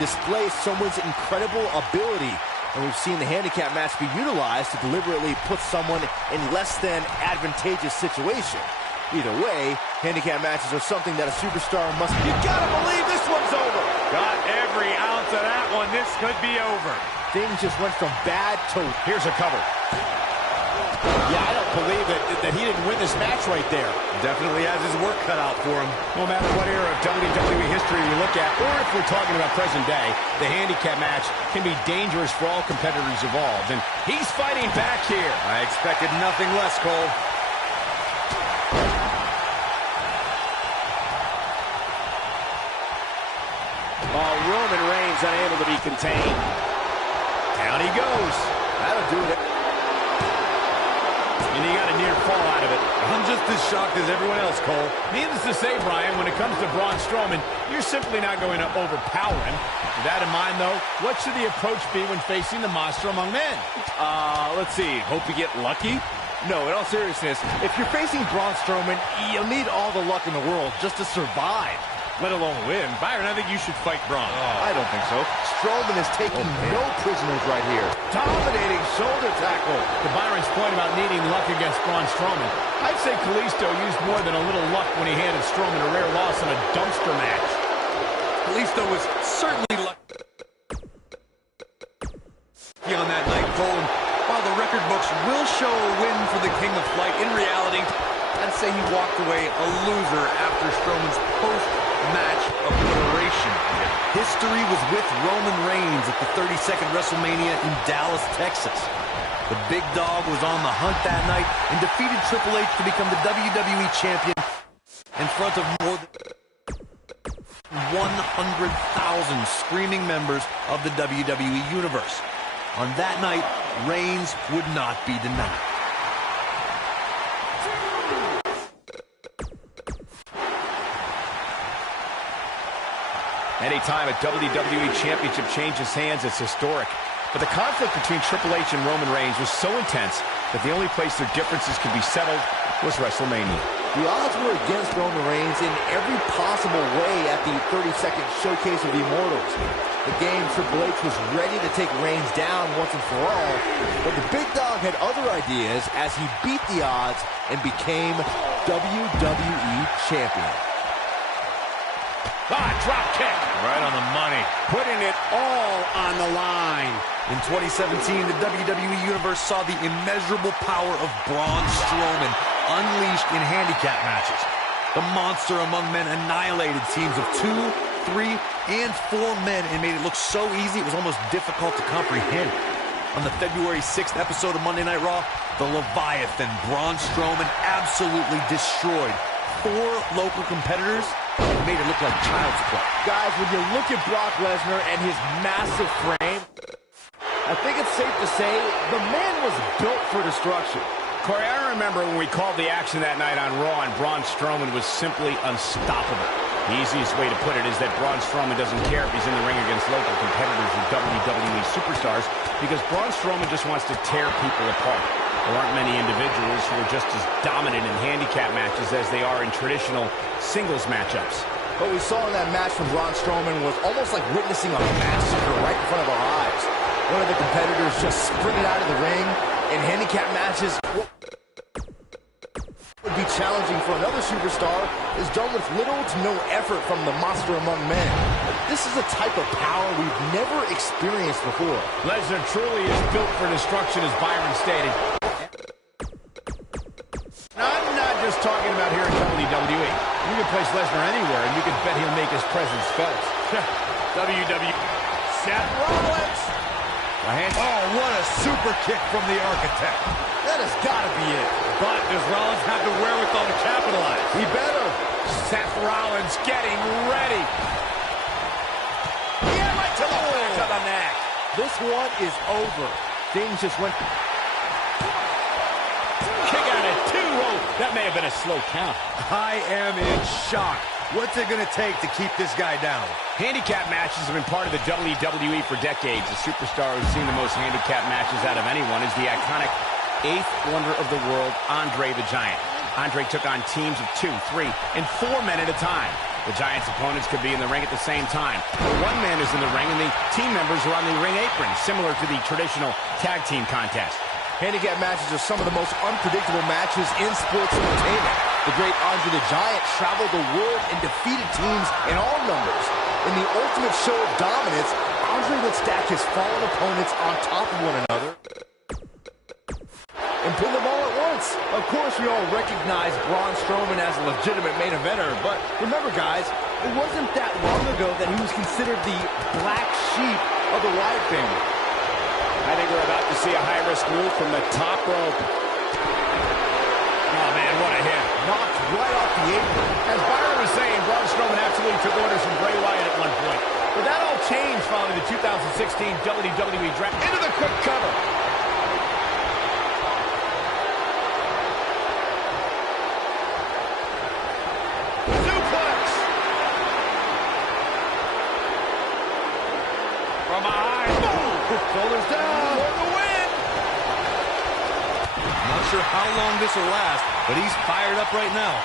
displays someone's incredible ability. And we've seen the handicap match be utilized to deliberately put someone in less than advantageous situation. Either way, handicap matches are something that a superstar must... You gotta believe this one's over! Got every ounce of that one. This could be over. Things just went from bad to... Here's a cover. Yeah, I don't believe that he didn't win this match right there. Definitely has his work cut out for him. No matter what era of WWE history we look at, or if we're talking about present day, the handicap match can be dangerous for all competitors involved. And he's fighting back here. I expected nothing less, Cole. Oh, Roman Reigns unable to be contained. Down he goes. That'll do it. And he got a near fall out of it. I'm just as shocked as everyone else, Cole. Needless to say, Brian, when it comes to Braun Strowman, you're simply not going to overpower him. With that in mind, though, what should the approach be when facing the monster among men? Let's see. Hope you get lucky? No, in all seriousness, if you're facing Braun Strowman, you'll need all the luck in the world just to survive, let alone win. Byron, I think you should fight Braun. I don't think so. Strowman is taking no prisoners right here. Dominating shoulder tackle. To Byron's point about needing luck against Braun Strowman, I'd say Kalisto used more than a little luck when he handed Strowman a rare loss in a dumpster match. Kalisto was certainly lucky on that night, Cole. While the record books will show a win for the King of Flight, in reality, I'd say he walked away a loser after Strowman's post-match obliteration. History was with Roman Reigns at the 32nd WrestleMania in Dallas, Texas. The big dog was on the hunt that night and defeated Triple H to become the WWE Champion in front of more than 100,000 screaming members of the WWE Universe. On that night, Reigns would not be denied. Anytime a WWE Championship changes hands, it's historic. But the conflict between Triple H and Roman Reigns was so intense that the only place their differences could be settled was WrestleMania. The odds were against Roman Reigns in every possible way at the 32nd Showcase of the Immortals. The game, Triple H was ready to take Reigns down once and for all, but the big dog had other ideas as he beat the odds and became WWE Champion. Drop kick. Right on the money. Putting it all on the line. In 2017, the WWE Universe saw the immeasurable power of Braun Strowman unleashed in handicap matches. The monster among men annihilated teams of 2, 3, and 4 men and made it look so easy it was almost difficult to comprehend. On the February 6th episode of Monday Night Raw, the Leviathan Braun Strowman absolutely destroyed 4 local competitors and made it look like child's play. Guys, when you look at Brock Lesnar and his massive frame, I think it's safe to say the man was built for destruction. Corey, I remember when we called the action that night on Raw and Braun Strowman was simply unstoppable. The easiest way to put it is that Braun Strowman doesn't care if he's in the ring against local competitors or WWE superstars because Braun Strowman just wants to tear people apart. There aren't many individuals who are just as dominant in handicap matches as they are in traditional singles matchups. What we saw in that match from Braun Strowman was almost like witnessing a massacre right in front of our eyes. One of the competitors just sprinted out of the ring. In handicap matches, what would be challenging for another superstar is done with little to no effort from the monster among men. This is a type of power we've never experienced before. Lesnar truly is built for destruction, as Byron stated. Now, I'm not just talking about here in WWE. You can place Lesnar anywhere, and you can bet he'll make his presence felt. WWE. Seth Rollins. Oh, what a super kick from the Architect. That has got to be it. But does Rollins have the wherewithal to capitalize? He better. Seth Rollins getting ready. Yeah, right to the back of the neck. This one is over. Things just went... Kick out at 2. Oh, that may have been a slow count. I am in shock. What's it going to take to keep this guy down? Handicap matches have been part of the WWE for decades. The superstar who's seen the most handicap matches out of anyone is the iconic 8th wonder of the world, Andre the Giant. Andre took on teams of 2, 3, and 4 men at a time. The Giants' opponents could be in the ring at the same time. One man is in the ring, and the team members are on the ring apron, similar to the traditional tag team contest. Handicap matches are some of the most unpredictable matches in sports entertainment. The great Andre the Giant traveled the world and defeated teams in all numbers. In the ultimate show of dominance, Andre would stack his fallen opponents on top of one another and pin them all at once. Of course, we all recognize Braun Strowman as a legitimate main eventer, but remember, guys, it wasn't that long ago that he was considered the black sheep of the Wyatt family. I think we're about to see a high-risk move from the top rope. Oh, man, what a hit. Knocked right off the apron. As Byron was saying, Braun Strowman absolutely took orders from Bray Wyatt at one point. But that all changed following the 2016 WWE Draft. Into the quick cover. From behind. Shoulders down. For the win. Not sure how long this will last, but he's fired up right now.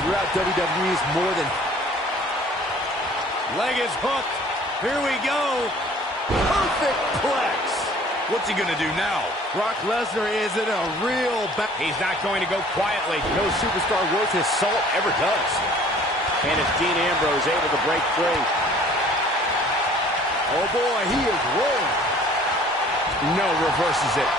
Throughout WWE's more than... Leg is hooked. Here we go. perfect plex. What's he going to do now? Brock Lesnar is in a real... He's not going to go quietly. No superstar worth his salt ever does. And it's Dean Ambrose able to break free. Oh boy, he is rolling. No, reverses it.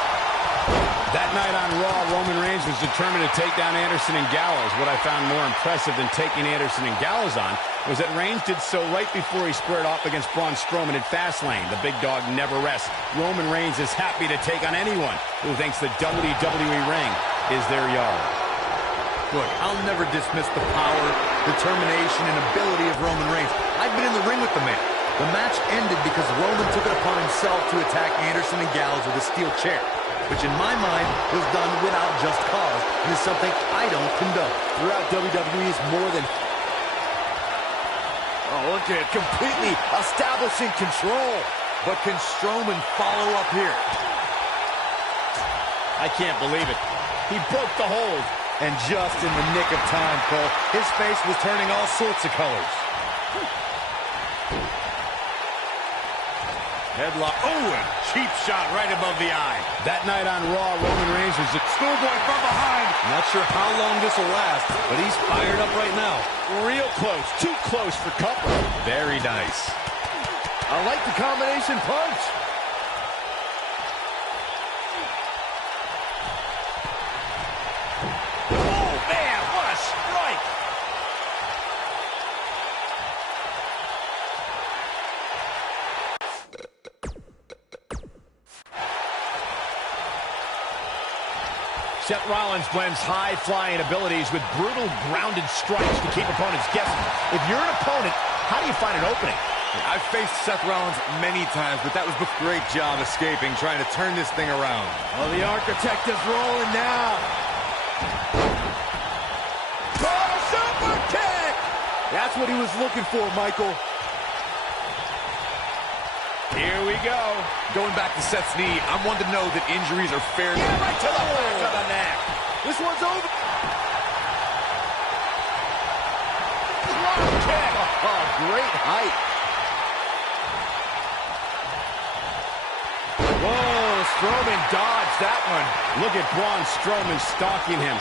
That night on Raw, Roman Reigns was determined to take down Anderson and Gallows. What I found more impressive than taking Anderson and Gallows on was that Reigns did so right before he squared off against Braun Strowman at Fastlane. The big dog never rests. Roman Reigns is happy to take on anyone who thinks the WWE ring is their yard. Look, I'll never dismiss the power, determination, and ability of Roman Reigns. I've been in the ring with the man. The match ended because Roman took it upon himself to attack Anderson and Gallows with a steel chair, which in my mind was done without just cause and is something I don't condone. Throughout WWE's more than... Oh, look at it, completely establishing control. But can Strowman follow up here? I can't believe it. He broke the hold. And just in the nick of time, Cole, his face was turning all sorts of colors. Headlock. Oh, and cheap shot right above the eye. That night on Raw, Roman Reigns was a Schoolboy from behind. Not sure how long this will last, but he's fired up right now. real close. Too close for comfort. Very nice. I like the combination punch. Oh, man, what a strike. Seth Rollins blends high-flying abilities with brutal grounded strikes to keep opponents guessing. If you're an opponent, how do you find an opening? I've faced Seth Rollins many times, but that was a great job escaping, trying to turn this thing around. Oh, the Architect is rolling now. Oh, super kick! That's what he was looking for, Michael. Here we go. Going back to Seth's knee, I'm one to know that injuries are fair. Yeah, right to the back of the neck. This one's over. Drop kick. Oh, great height. Whoa, Strowman dodged that one. Look at Braun Strowman stalking him.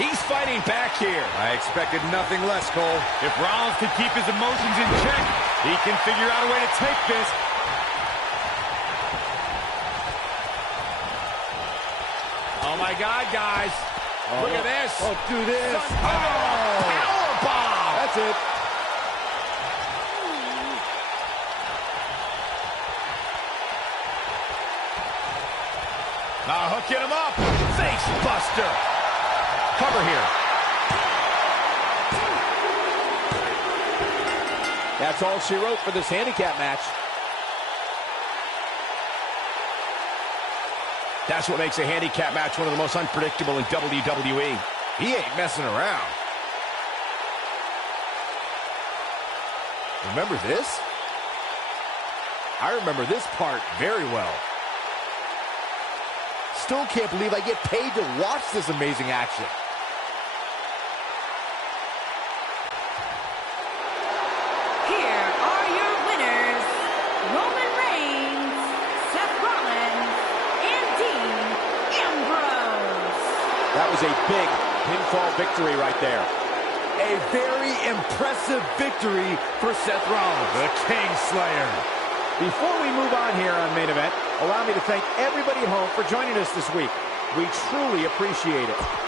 He's fighting back here. I expected nothing less, Cole. If Rollins can keep his emotions in check, he can figure out a way to take this. Oh, my God, guys. Look at this. Oh, do this. Powerbomb. That's it. Now hooking him up. Face buster. Cover here. That's all she wrote for this handicap match. That's what makes a handicap match one of the most unpredictable in WWE. He ain't messing around. Remember this? I remember this part very well. Still can't believe I get paid to watch this amazing action. That was a big pinfall victory right there. A very impressive victory for Seth Rollins, The Kingslayer. Before we move on here on Main Event, allow me to thank everybody at home for joining us this week. We truly appreciate it.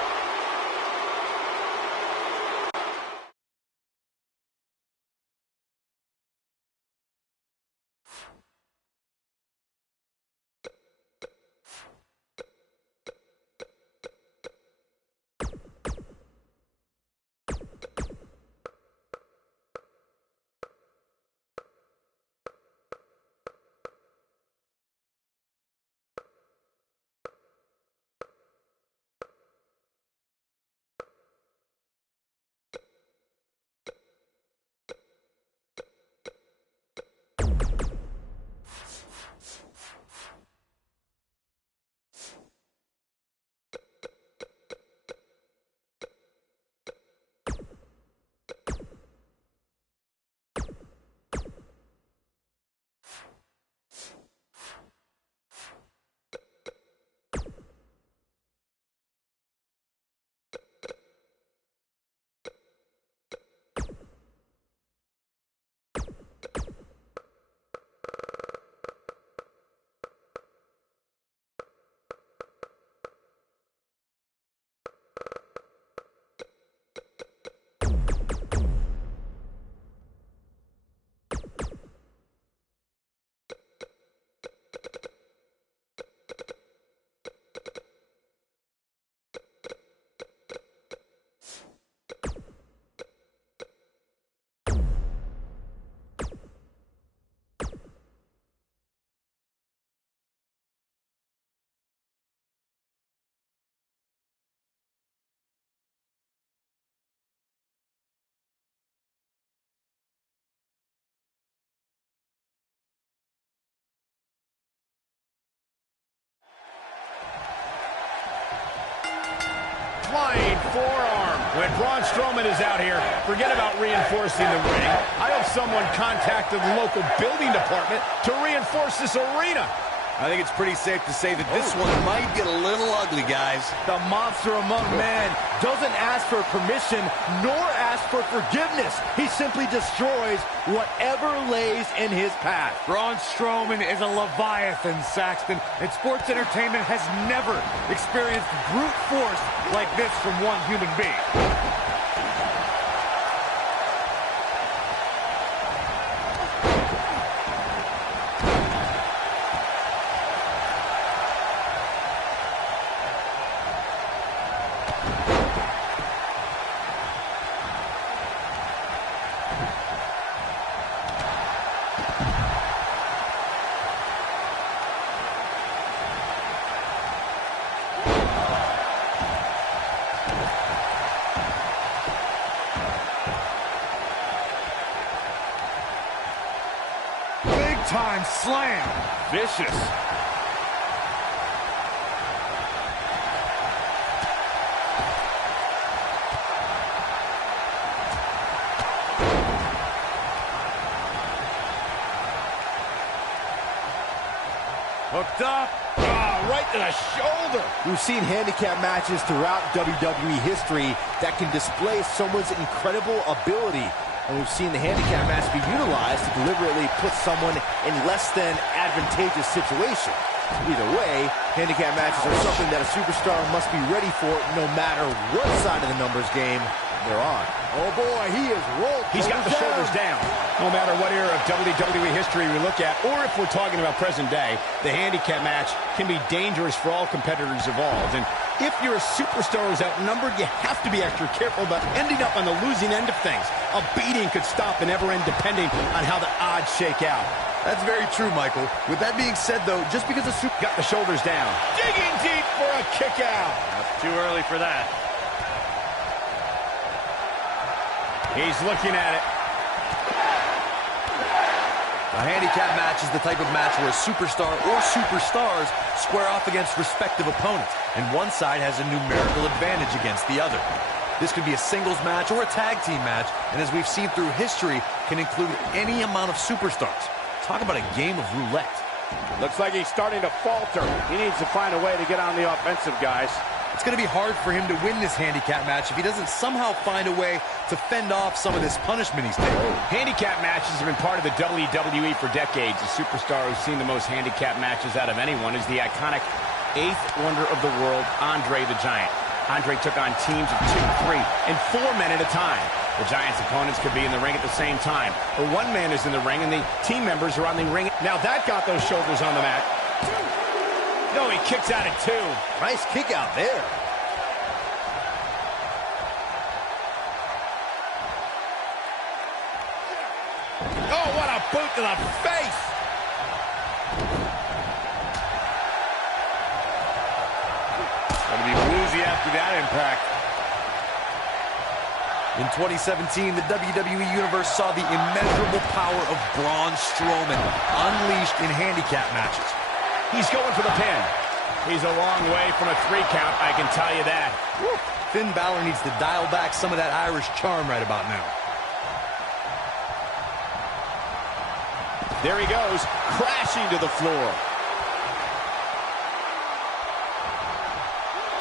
Flying forearm. When Braun Strowman is out here, forget about reinforcing the ring. I hope someone contacted the local building department to reinforce this arena. I think it's pretty safe to say that this one might get a little ugly, guys. the monster among men, doesn't ask for permission nor ask for forgiveness. He simply destroys whatever lays in his path. Braun Strowman is a Leviathan, Saxton, and sports entertainment has never experienced brute force like this from one human being. Time slam. Vicious. Hooked up. Right to the shoulder. We've seen handicap matches throughout WWE history that can display someone's incredible ability. And we've seen the handicap match be utilized to deliberately put someone in less than advantageous situation. Either way, handicap matches are something that a superstar must be ready for no matter what side of the numbers game they're on. Oh boy, he is rolled. He's got the shoulders down. No matter what era of WWE history we look at, or if we're talking about present day, the handicap match can be dangerous for all competitors involved. And if you're a superstar who's outnumbered, you have to be extra careful about ending up on the losing end of things. A beating could stop and never end depending on how the odds shake out. That's very true, Michael. With that being said, though, just because a super... Got the shoulders down. Digging deep for a kick out. Too early for that. He's looking at it. A handicap match is the type of match where a superstar or superstars square off against respective opponents, and one side has a numerical advantage against the other. This could be a singles match or a tag team match, and as we've seen through history, can include any amount of superstars. Talk about a game of roulette. Looks like he's starting to falter. He needs to find a way to get on the offensive, guys. It's going to be hard for him to win this handicap match if he doesn't somehow find a way to fend off some of this punishment he's taking. Handicap matches have been part of the WWE for decades. The superstar who's seen the most handicap matches out of anyone is the iconic 8th wonder of the world, Andre the Giant. Andre took on teams of 2, 3, and 4 men at a time. The Giant's opponents could be in the ring at the same time, or one man is in the ring and the team members are on the ring. Now that got those shoulders on the mat. No, he kicks out at 2. Nice kick out there. Oh, what a boot to the face! Gonna be woozy after that impact. In 2017, the WWE Universe saw the immeasurable power of Braun Strowman unleashed in handicap matches. He's going for the pin. He's a long way from a 3 count, I can tell you that. Woo. Finn Balor needs to dial back some of that Irish charm right about now. There he goes, crashing to the floor.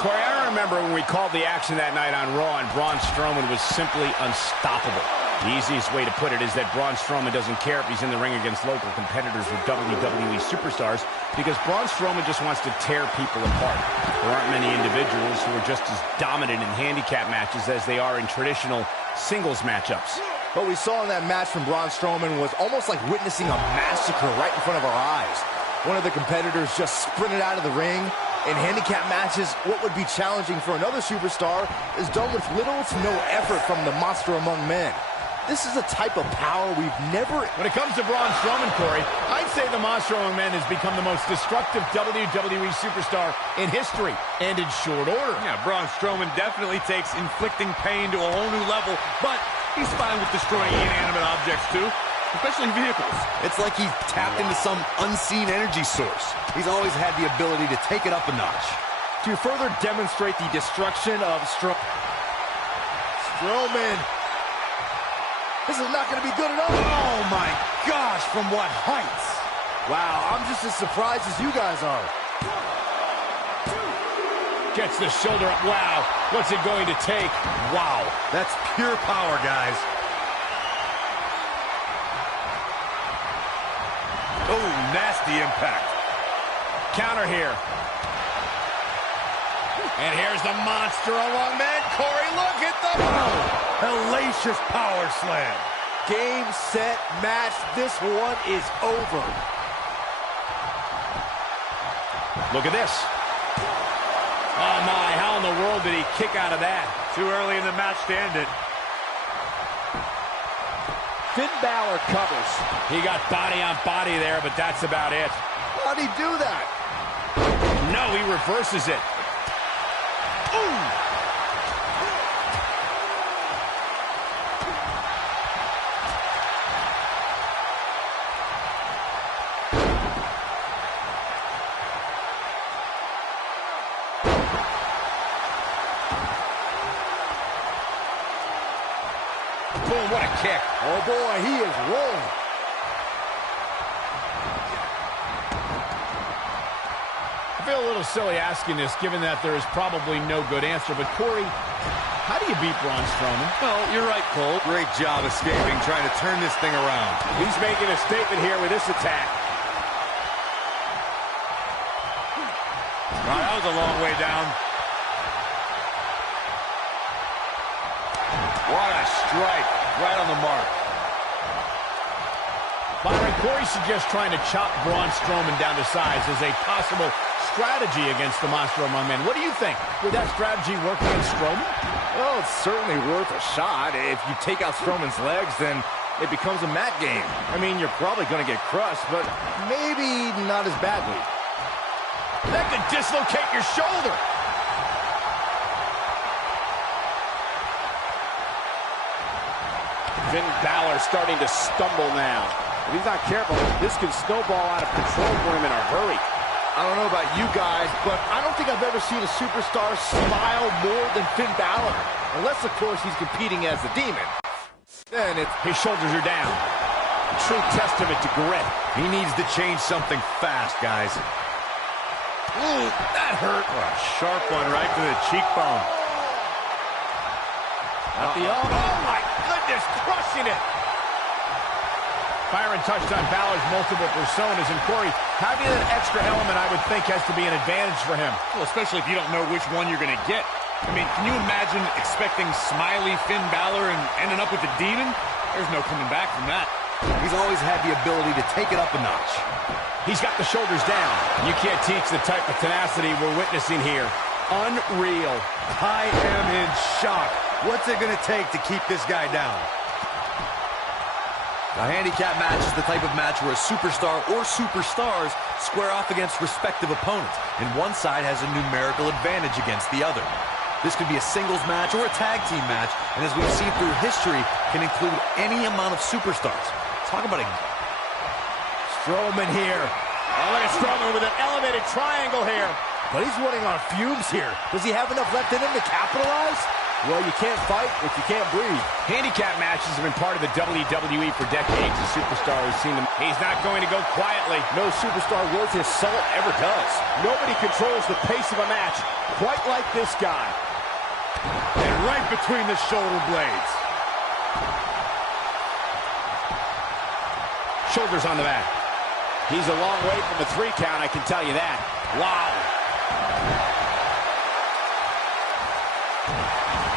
Corey, I remember when we called the action that night on Raw, and Braun Strowman was simply unstoppable. The easiest way to put it is that Braun Strowman doesn't care if he's in the ring against local competitors or WWE superstars, because Braun Strowman just wants to tear people apart. There aren't many individuals who are just as dominant in handicap matches as they are in traditional singles matchups. What we saw in that match from Braun Strowman was almost like witnessing a massacre right in front of our eyes. One of the competitors just sprinted out of the ring. In handicap matches, what would be challenging for another superstar is done with little to no effort from the monster among men. This is a type of power we've never... When it comes to Braun Strowman, Corey, I'd say the monster among men has become the most destructive WWE superstar in history, and in short order. Yeah, Braun Strowman definitely takes inflicting pain to a whole new level, but he's fine with destroying inanimate objects too, especially vehicles. It's like he's tapped into some unseen energy source. He's always had the ability to take it up a notch. To further demonstrate the destruction of Strowman. This is not going to be good enough. Oh my gosh, from what heights? Wow, I'm just as surprised as you guys are. Gets the shoulder up. Wow, what's it going to take? Wow, that's pure power, guys. Oh, nasty impact. Counter here. And here's the monster among men. Corey, look at the... Hellacious power slam. Game, set, match. This one is over. Look at this. Oh, my. How in the world did he kick out of that? Too early in the match to end it. Finn Balor covers. He got body on body there, but that's about it. How'd he do that? No, he reverses it. Ooh! Boom, what a kick. Oh, boy, he is rolling. I feel a little silly asking this, given that there is probably no good answer, but Corey, how do you beat Braun Strowman? Well, you're right, Cole. Great job escaping, trying to turn this thing around. He's making a statement here with this attack. Wow, that was a long way down. What a strike. Right on the mark. Byron, Corey suggests trying to chop Braun Strowman down to size as a possible strategy against the monster among men. What do you think? Would that strategy work against Strowman? Well, it's certainly worth a shot. If you take out Strowman's legs, then it becomes a mat game. I mean, you're probably going to get crushed, but maybe not as badly. That could dislocate your shoulder. Finn Balor starting to stumble now. If he's not careful, this can snowball out of control for him in a hurry. I don't know about you guys, but I don't think I've ever seen a superstar smile more than Finn Balor. Unless, of course, he's competing as the Demon. Then it's... His shoulders are down. True testament to grit. He needs to change something fast, guys. Ooh, that hurt. Oh, a sharp one right to the cheekbone. Oh, my goodness, crushing it. Byron touched on Balor's multiple personas, and Corey, having an extra element, I would think, has to be an advantage for him. Well, especially if you don't know which one you're going to get. I mean, can you imagine expecting smiley Finn Balor and ending up with the Demon? There's no coming back from that. He's always had the ability to take it up a notch. He's got the shoulders down. You can't teach the type of tenacity we're witnessing here. Unreal. I am in shock. What's it going to take to keep this guy down? A handicap match is the type of match where a superstar or superstars square off against respective opponents, and one side has a numerical advantage against the other. This could be a singles match or a tag team match, and as we've seen through history, can include any amount of superstars. Talk about a... Strowman here. Oh, look at Strowman with an elevated triangle here. But he's running on fumes here. Does he have enough left in him to capitalize? Well, you can't fight if you can't breathe. Handicap matches have been part of the WWE for decades. A superstar has seen them. He's not going to go quietly. No superstar worth his salt ever does. Nobody controls the pace of a match quite like this guy. And right between the shoulder blades. Shoulders on the mat. He's a long way from a 3 count, I can tell you that. Wow.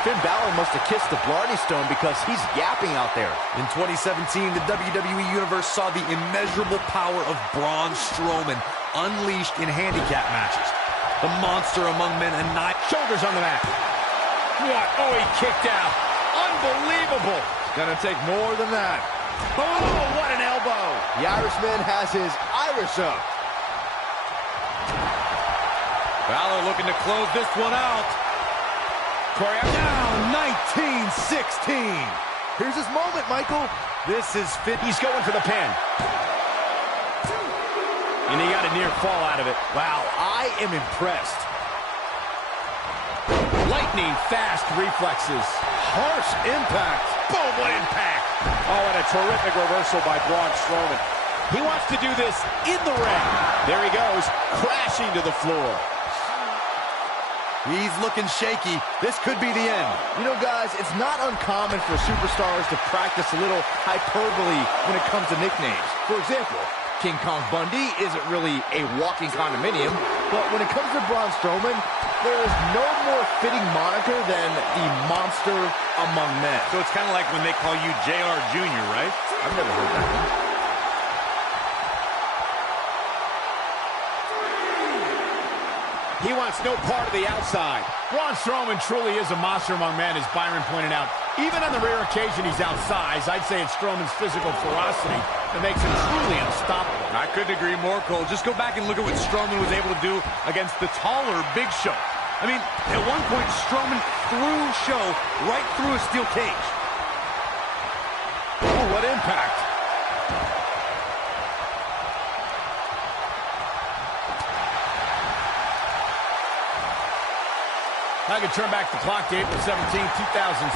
Finn Balor must have kissed the Blarney Stone because he's yapping out there. In 2017, the WWE Universe saw the immeasurable power of Braun Strowman unleashed in handicap matches. The monster among men and shoulders on the mat. What? Oh, he kicked out. Unbelievable. It's gonna take more than that. Oh, what an elbow. The Irishman has his Irish up. Balor looking to close this one out. Corey, down 19-16. Here's his moment, Michael. This is fit. He's going for the pin. And he got a near fall out of it. Wow, I am impressed. Lightning fast reflexes. Harsh impact. Boom, what impact. Oh, and a terrific reversal by Braun Strowman. He wants to do this in the ring. There he goes, crashing to the floor. He's looking shaky. This could be the end. You know, guys, it's not uncommon for superstars to practice a little hyperbole when it comes to nicknames. For example, King Kong Bundy isn't really a walking condominium, but when it comes to Braun Strowman, there is no more fitting moniker than the monster among men. So it's kind of like when they call you JR Jr., right? I've never heard that one. He wants no part of the outside. Braun Strowman truly is a monster among men, as Byron pointed out. Even on the rare occasion he's outsized, I'd say it's Strowman's physical ferocity that makes him truly unstoppable. I couldn't agree more, Cole. Just go back and look at what Strowman was able to do against the taller Big Show. I mean, at one point, Strowman threw Show right through a steel cage. Oh, what impact. I could turn back the clock to April 17, 2017.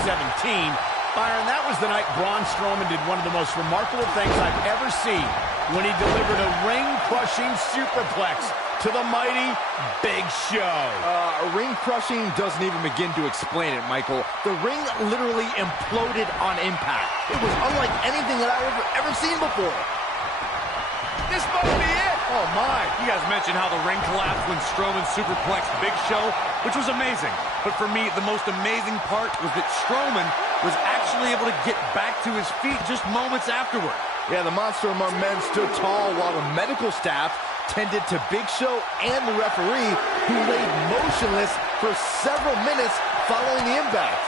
Byron, that was the night Braun Strowman did one of the most remarkable things I've ever seen when he delivered a ring-crushing superplex to the mighty Big Show. Ring-crushing doesn't even begin to explain it, Michael. The ring literally imploded on impact. It was unlike anything that I've ever seen before. This must be it. Oh, my. You guys mentioned how the ring collapsed when Strowman superplexed Big Show, which was amazing. But for me, the most amazing part was that Strowman was actually able to get back to his feet just moments afterward. Yeah, the monster among men stood tall while the medical staff tended to Big Show and the referee, who laid motionless for several minutes following the impact.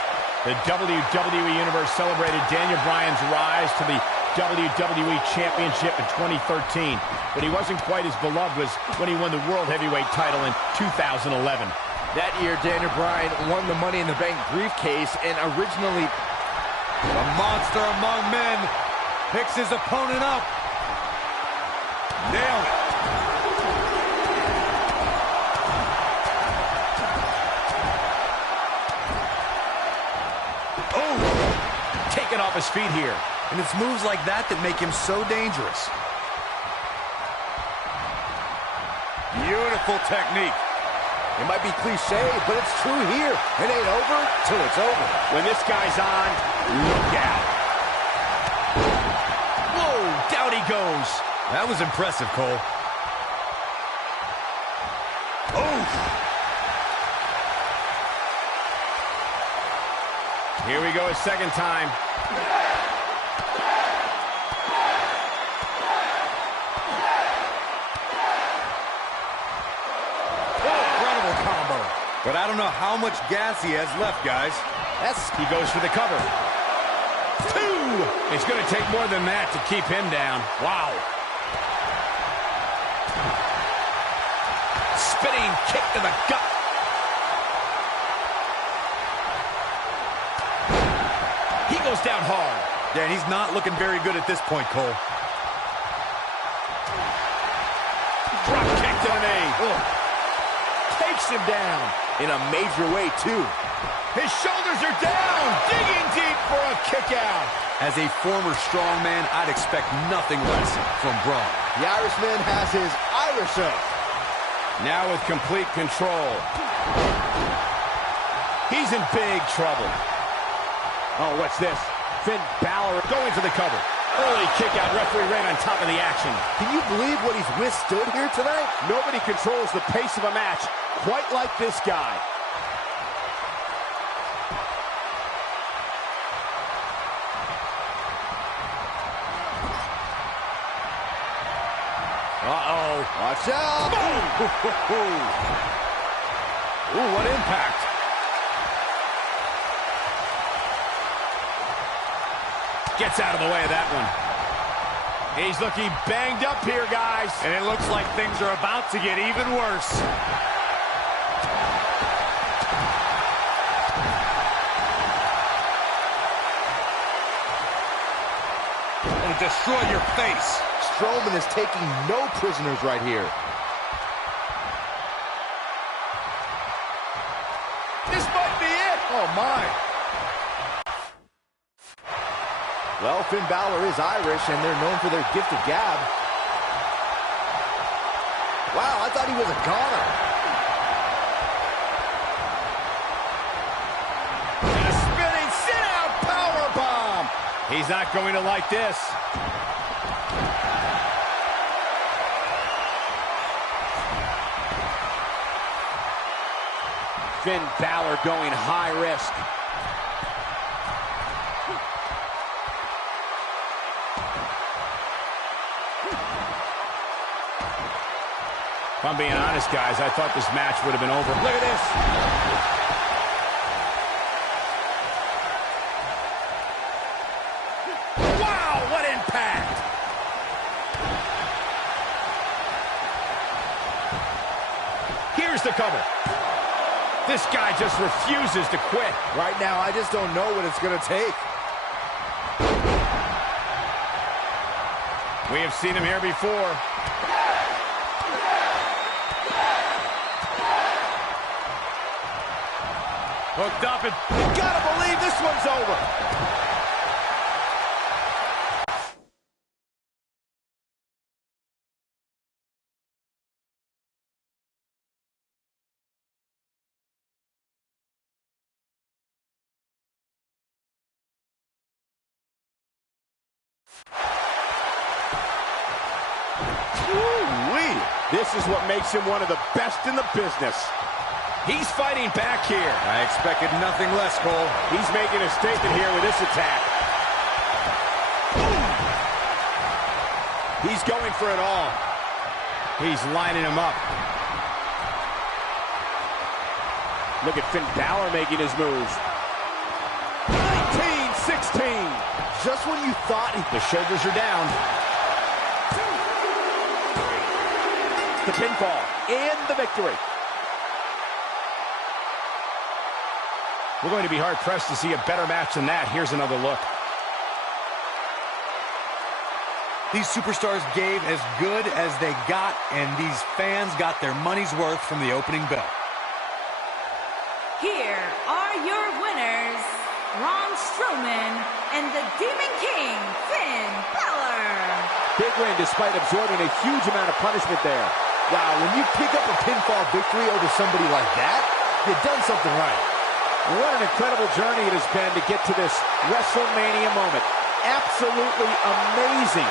The WWE Universe celebrated Daniel Bryan's rise to the WWE Championship in 2013, but he wasn't quite as beloved as when he won the World Heavyweight title in 2011. That year, Daniel Bryan won the Money in the Bank briefcase, and originally... The monster among men picks his opponent up. Nailed it. Oh! Taken off his feet here. And it's moves like that that make him so dangerous. Beautiful technique. It might be cliche, but it's true here. It ain't over till it's over. When this guy's on, look out. Whoa, down he goes. That was impressive, Cole. Oh! Here we go a second time. But I don't know how much gas he has left, guys. He goes for the cover. 2! It's going to take more than that to keep him down. Wow. Spinning kick to the gut. He goes down hard. Yeah, and he's not looking very good at this point, Cole. Drop kick to the knee. Ugh. Takes him down in a major way, too. His shoulders are down. Digging deep for a kick out. As a former strongman, I'd expect nothing less from Braun. The Irishman has his Irish up. Now with complete control. He's in big trouble. Oh, what's this? Finn Balor Going for the cover. Early kick out. Referee right on top of the action. Can you believe what he's withstood here tonight? Nobody controls the pace of a match quite like this guy. Uh-oh. Watch out. Ooh, what impact. Gets out of the way of that one. He's looking banged up here, guys. And it looks like things are about to get even worse. It'll destroy your face. Strowman is taking no prisoners right here. This might be it. Oh, my. Well, Finn Balor is Irish, and they're known for their gift of gab. Wow, I thought he was a goner. And a spinning sit-out powerbomb. He's not going to like this. Finn Balor going high risk. If I'm being honest, guys, I thought this match would have been over. Look at this. Wow, what impact. Here's the cover. This guy just refuses to quit. Right now, I just don't know what it's going to take. We have seen him here before. Hooked up and You gotta believe this one's over. Woo-wee. This is what makes him one of the best in the business. he's fighting back here. I expected nothing less, Cole. He's making a statement here with this attack. He's going for it all. He's lining him up. Look at Finn Balor making his moves. 19-16. Just when you thought The shoulders are down. The pinfall and the victory. We're going to be hard-pressed to see a better match than that. Here's another look. These superstars gave as good as they got, and these fans got their money's worth from the opening bell. Here are your winners, Braun Strowman and the Demon King, Finn Balor. Big win despite absorbing a huge amount of punishment there. Wow, when you pick up a pinfall victory over somebody like that, you've done something right. What an incredible journey it has been to get to this WrestleMania moment. Absolutely amazing.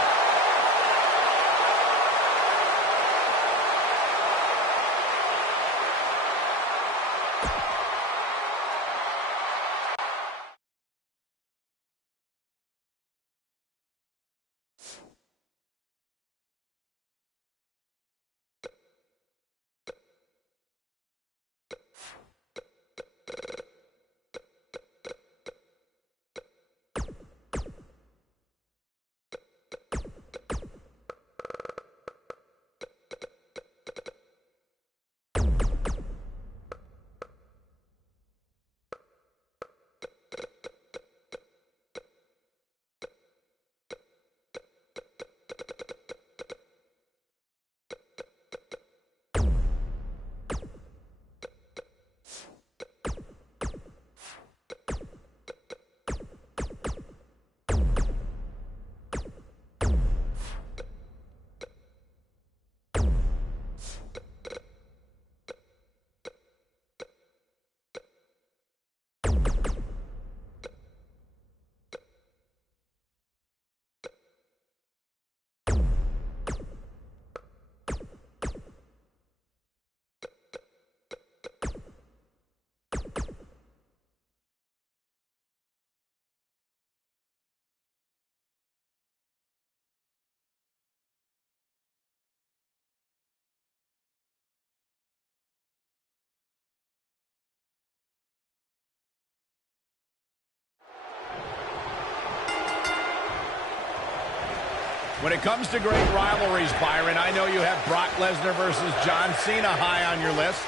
When it comes to great rivalries, Byron, I know you have Brock Lesnar versus John Cena high on your list.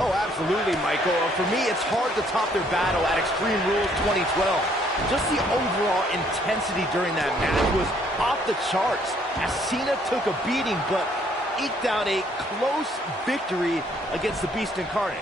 Oh, absolutely, Michael. For me, it's hard to top their battle at Extreme Rules 2012. Just the overall intensity during that match was off the charts as Cena took a beating but eked out a close victory against the Beast Incarnate.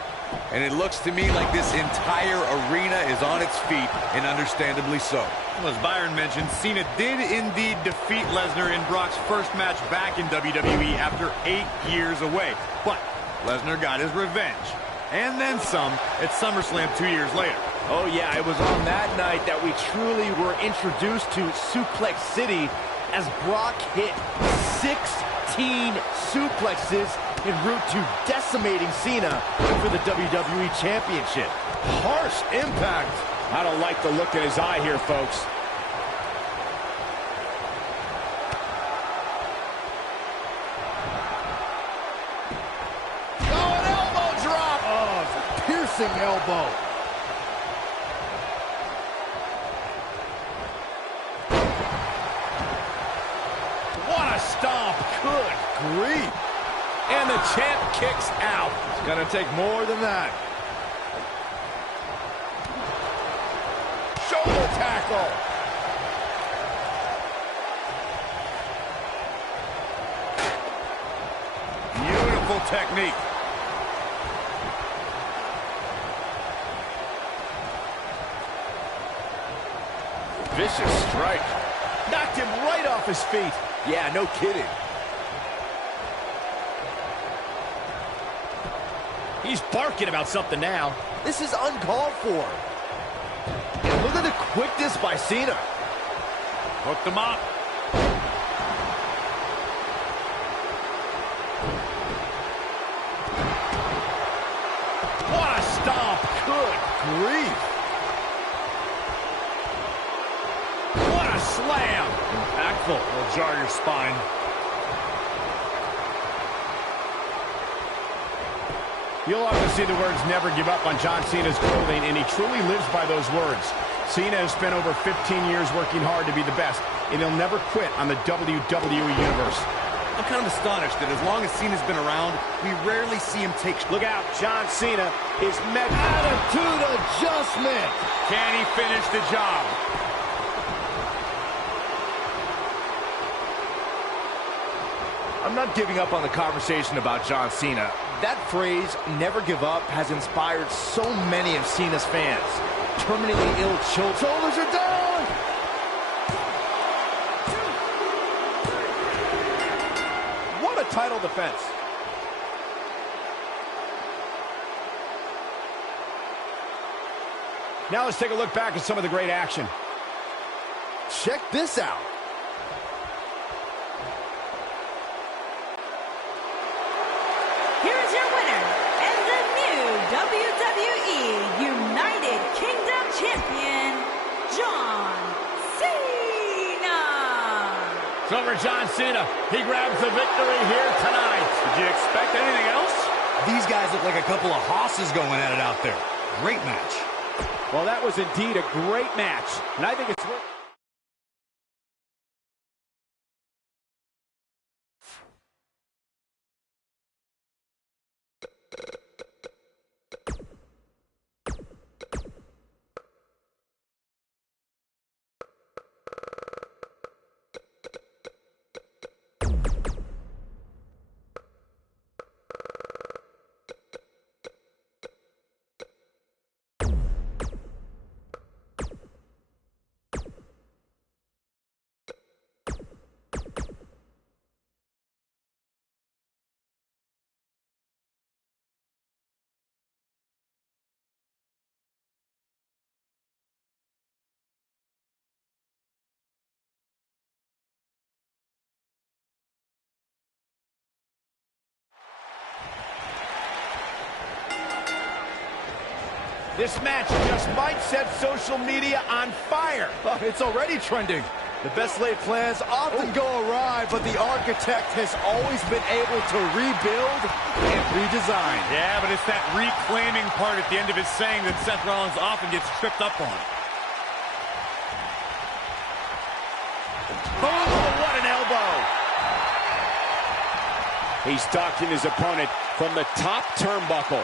And it looks to me like this entire arena is on its feet, and understandably so. Well, as Byron mentioned, Cena did indeed defeat Lesnar in Brock's first match back in WWE after 8 years away. But Lesnar got his revenge, and then some, at SummerSlam 2 years later. Oh yeah, it was on that night that we truly were introduced to Suplex City as Brock hit 16 suplexes en route to decimating Cena for the WWE Championship. Harsh impact. I don't like the look in his eye here, folks. Oh, an elbow drop. Oh, it's a piercing elbow. What a stomp. Good grief. And the champ kicks out. It's going to take more than that. Shoulder tackle. Beautiful technique. Vicious strike. Knocked him right off his feet. Yeah, no kidding. He's barking about something now. This is uncalled for. And look at the quickness by Cena. Hooked him up. What a stomp. Good grief. What a slam. Impactful. Will jar your spine. You'll often see the words "never give up" on John Cena's clothing, and he truly lives by those words. Cena has spent over 15 years working hard to be the best, and he'll never quit on the WWE Universe. I'm kind of astonished that as long as Cena's been around, we rarely see him take... Look out, John Cena is met. Attitude adjustment. Can he finish the job? I'm not giving up on the conversation about John Cena. That phrase, never give up, has inspired so many of Cena's fans. Terminally ill children. Shoulders are down! What a title defense. Now let's take a look back at some of the great action. Check this out. Here is your winner and the new WWE United Kingdom Champion, John Cena. It's over John Cena. He grabs the victory here tonight. Did you expect anything else? These guys look like a couple of hosses going at it out there. Great match. Well, that was indeed a great match, and I think it's worth... This match just might set social media on fire. Oh, it's already trending. The best laid plans often go awry, but the architect has always been able to rebuild and redesign. Yeah, but it's that reclaiming part at the end of his saying that Seth Rollins often gets tripped up on. Oh, what an elbow. He's stalking his opponent from the top turnbuckle.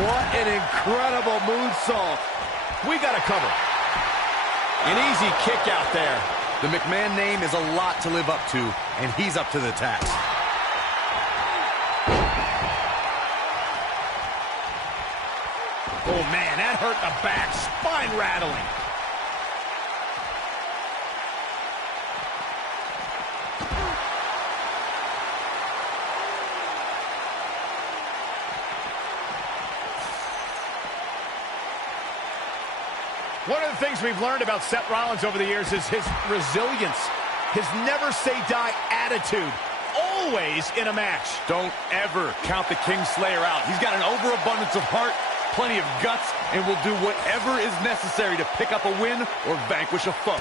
What an incredible moonsault. We got to cover. An easy kick out there. The McMahon name is a lot to live up to, and he's up to the task. Oh, man, that hurt the back. Spine rattling. One of the things we've learned about Seth Rollins over the years is his resilience, his never-say-die attitude, always in a match. Don't ever count the Kingslayer out. He's got an overabundance of heart, plenty of guts, and will do whatever is necessary to pick up a win or vanquish a foe.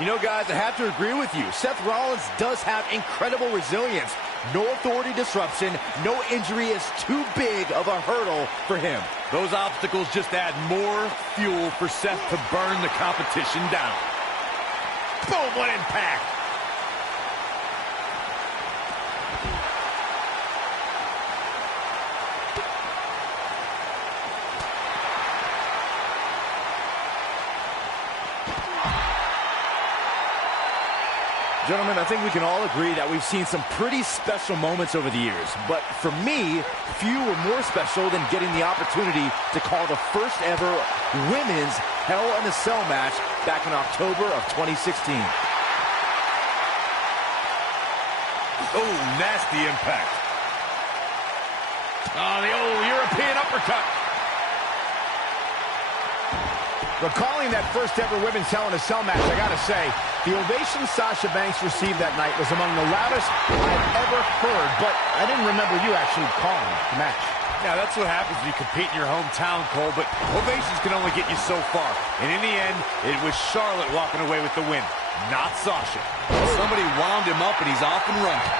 You know, guys, I have to agree with you. Seth Rollins does have incredible resilience. No authority disruption, no injury is too big of a hurdle for him. Those obstacles just add more fuel for Seth to burn the competition down. Boom, what impact. Gentlemen, I think we can all agree that we've seen some pretty special moments over the years. But for me, few were more special than getting the opportunity to call the first ever women's Hell in a Cell match back in October of 2016. Oh, nasty impact. Oh, the old European uppercut. Recalling that first ever women's Hell in a Cell match, I gotta say, the ovation Sasha Banks received that night was among the loudest I've ever heard, but I didn't remember you actually calling the match. Yeah, that's what happens when you compete in your hometown, Cole, but ovations can only get you so far. And in the end, it was Charlotte walking away with the win, not Sasha. Somebody wound him up and he's off and running.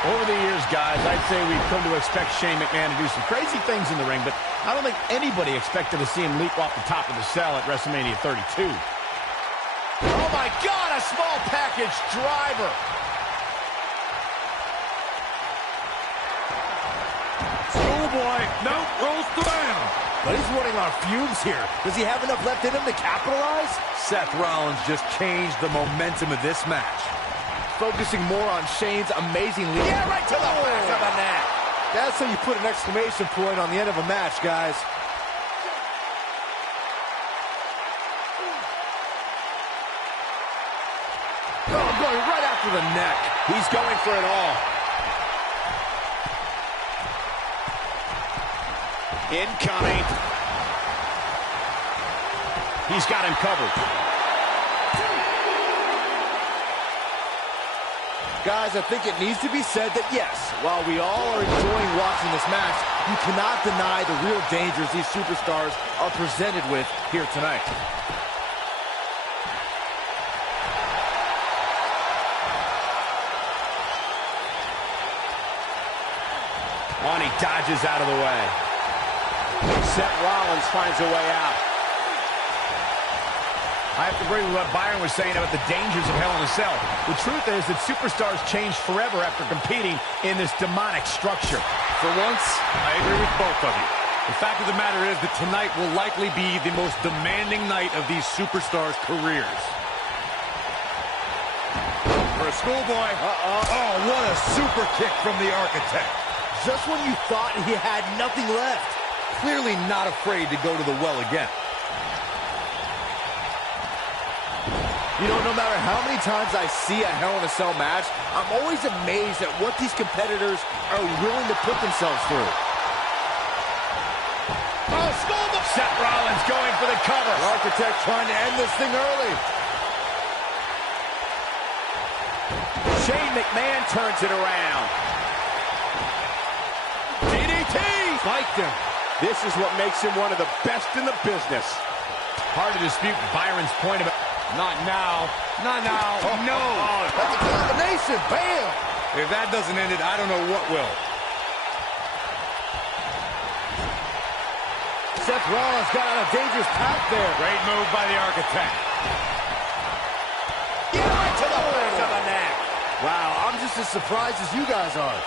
Over the years, guys, I'd say we've come to expect Shane McMahon to do some crazy things in the ring, but I don't think anybody expected to see him leap off the top of the cell at WrestleMania 32. Oh, my God, a small package driver. Schoolboy, nope, rolls to down. But he's running on fumes here. Does he have enough left in him to capitalize? Seth Rollins just changed the momentum of this match. Focusing more on Shane's amazing lead. Yeah, right to the back of the net. That's how you put an exclamation point on the end of a match, guys. Oh, going right after the neck. He's going for it all. Incoming. He's got him covered. Guys, I think it needs to be said that, yes, while we all are enjoying watching this match, you cannot deny the real dangers these superstars are presented with here tonight. On, he dodges out of the way. Seth Rollins finds a way out. I have to agree with what Byron was saying about the dangers of Hell in a Cell. The truth is that superstars change forever after competing in this demonic structure. For once, I agree with both of you. The fact of the matter is that tonight will likely be the most demanding night of these superstars' careers. For a schoolboy, oh, what a super kick from the Architect. Just when you thought he had nothing left. Clearly not afraid to go to the well again. You know, no matter how many times I see a Hell in a Cell match, I'm always amazed at what these competitors are willing to put themselves through. Oh, schoolboy! Seth Rollins going for the cover. The Architect trying to end this thing early. Shane McMahon turns it around. DDT! Spiked him. This is what makes him one of the best in the business. Hard to dispute Byron's point about... Not now. Not now. Oh, no. Oh, That's a combination. Bam! If that doesn't end it, I don't know what will. Seth Rollins got on a dangerous path there. Great move by the Architect. Yeah, right to the base of the neck. Wow, I'm just as surprised as you guys are.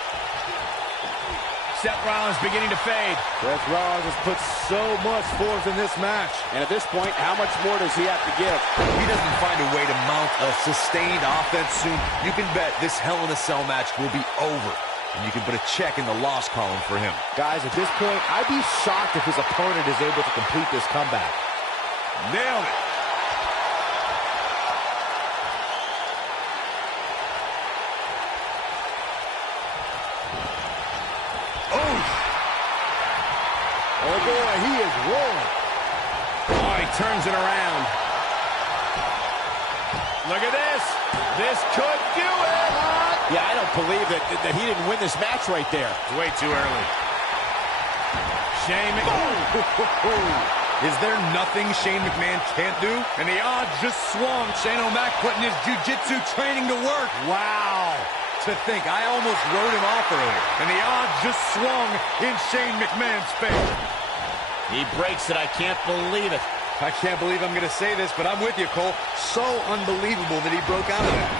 Seth Rollins beginning to fade. Seth Rollins has put so much forth in this match. And at this point, how much more does he have to give? If he doesn't find a way to mount a sustained offense soon, you can bet this Hell in a Cell match will be over. And you can put a check in the loss column for him. Guys, at this point, I'd be shocked if his opponent is able to complete this comeback. Nailed it. Oh boy, he is rolling. Oh, he turns it around. Look at this. This could do it. Yeah, I don't believe that he didn't win this match right there. It's way too early. Shane McMahon. Is there nothing Shane McMahon can't do? And the odds just swung. Shane O'Mac putting his jiu-jitsu training to work. Wow. To think, I almost wrote him off earlier. And the odds just swung in Shane McMahon's favor. He breaks it. I can't believe it. I can't believe I'm going to say this, but I'm with you, Cole. So unbelievable that he broke out of that.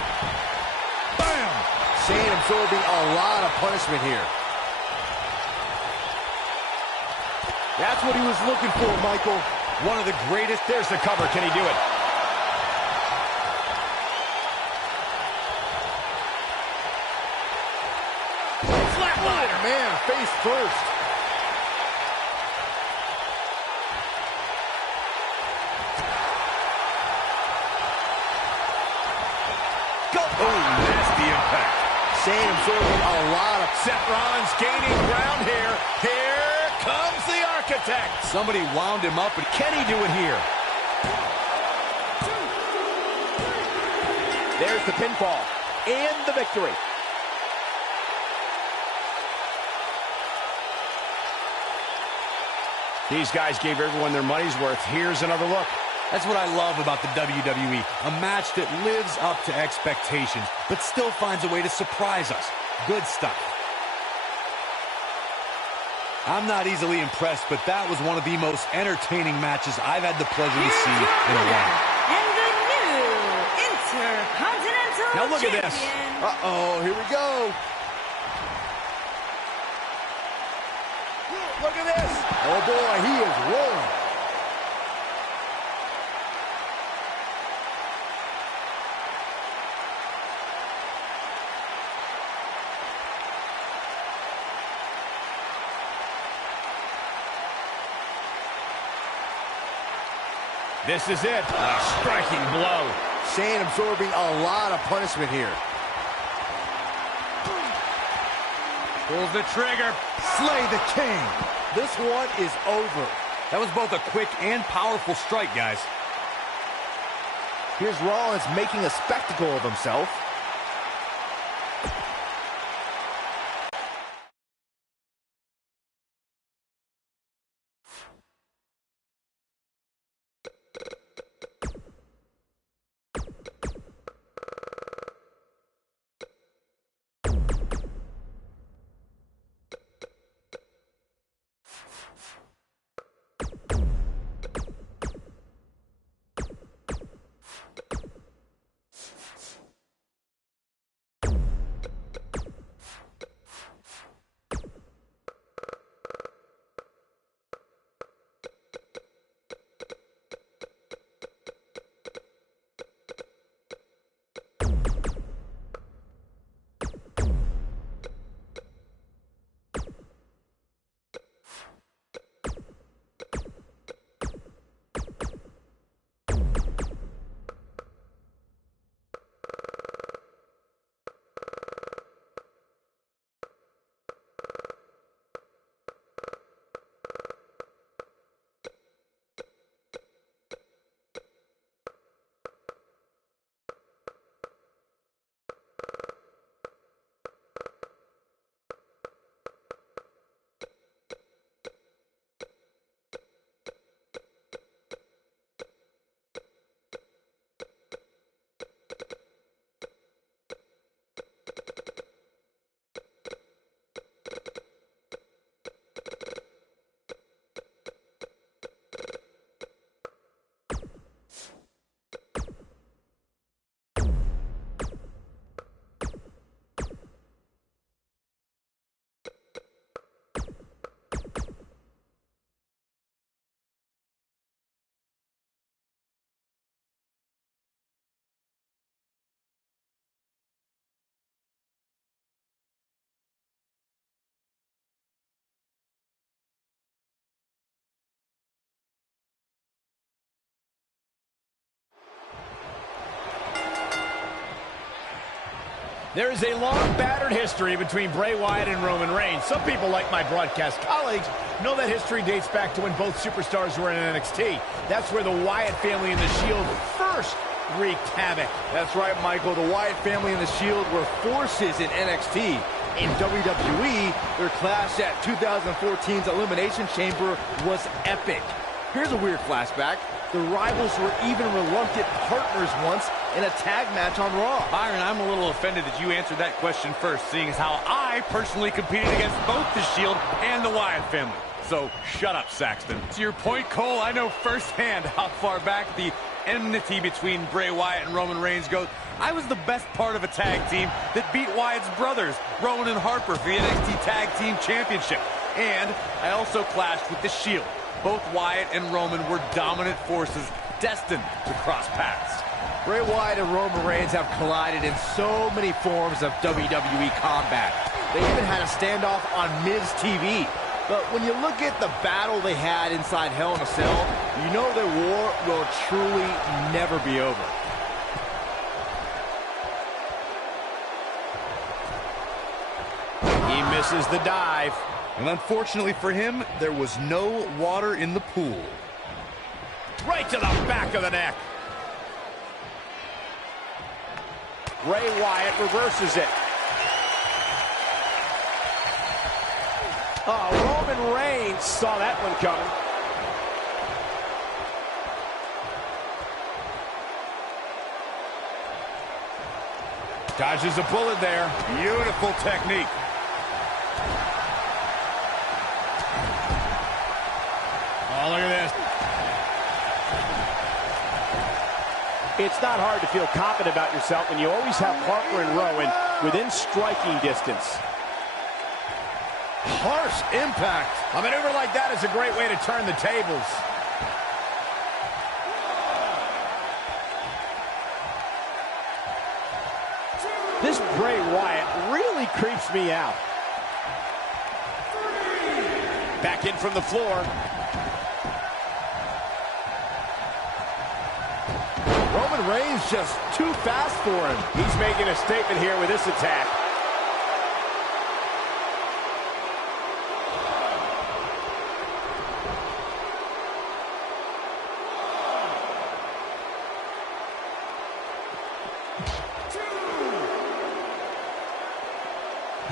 Bam! Shane absorbing a lot of punishment here. That's what he was looking for, Michael. One of the greatest. There's the cover. Can he do it? Flatliner. Man, face first. Oh, nasty impact. Shane absorbing a lot of... Seth Rollins gaining ground here. Here comes the Architect. Somebody wound him up, but Can he do it here? There's the pinfall and the victory. These guys gave everyone their money's worth. Here's another look. that's what I love about the WWE. A match that lives up to expectations, but still finds a way to surprise us. Good stuff. I'm not easily impressed, but that was one of the most entertaining matches I've had the pleasure to see in a while. And the new Intercontinental Now look at this. Champion. Uh-oh, here we go. Look at this. Oh, boy, he is rolling. This is it. A striking blow. Shane absorbing a lot of punishment here. Pulls the trigger. Slay the king. This one is over. That was both a quick and powerful strike, guys. Here's Rollins making a spectacle of himself. There is a long, battered history between Bray Wyatt and Roman Reigns. Some people, like my broadcast colleagues, know that history dates back to when both superstars were in NXT. That's where the Wyatt family and the Shield first wreaked havoc. That's right, Michael. The Wyatt family and the Shield were forces in NXT. In WWE, their clash at 2014's Elimination Chamber was epic. Here's a weird flashback. The rivals were even reluctant partners once in a tag match on Raw. Byron, I'm a little offended that you answered that question first, seeing as how I personally competed against both the Shield and the Wyatt family. So, shut up, Saxton. To your point, Cole, I know firsthand how far back the enmity between Bray Wyatt and Roman Reigns goes. I was the best part of a tag team that beat Wyatt's brothers, Rowan and Harper, for the NXT Tag Team Championship. And I also clashed with the Shield. Both Wyatt and Roman were dominant forces destined to cross paths. Bray Wyatt and Roman Reigns have collided in so many forms of WWE combat. They even had a standoff on Miz TV. But when you look at the battle they had inside Hell in a Cell, you know their war will truly never be over. He misses the dive. And unfortunately for him, there was no water in the pool. Right to the back of the neck. Bray Wyatt reverses it. Oh, Roman Reigns saw that one coming. Dodges a bullet there. Beautiful technique. Oh, look at this. It's not hard to feel confident about yourself when you always have Harper and Rowan within striking distance. Harsh impact. A maneuver like that is a great way to turn the tables. This Bray Wyatt really creeps me out. Back in from the floor. Roman Reigns just too fast for him. He's making a statement here with this attack.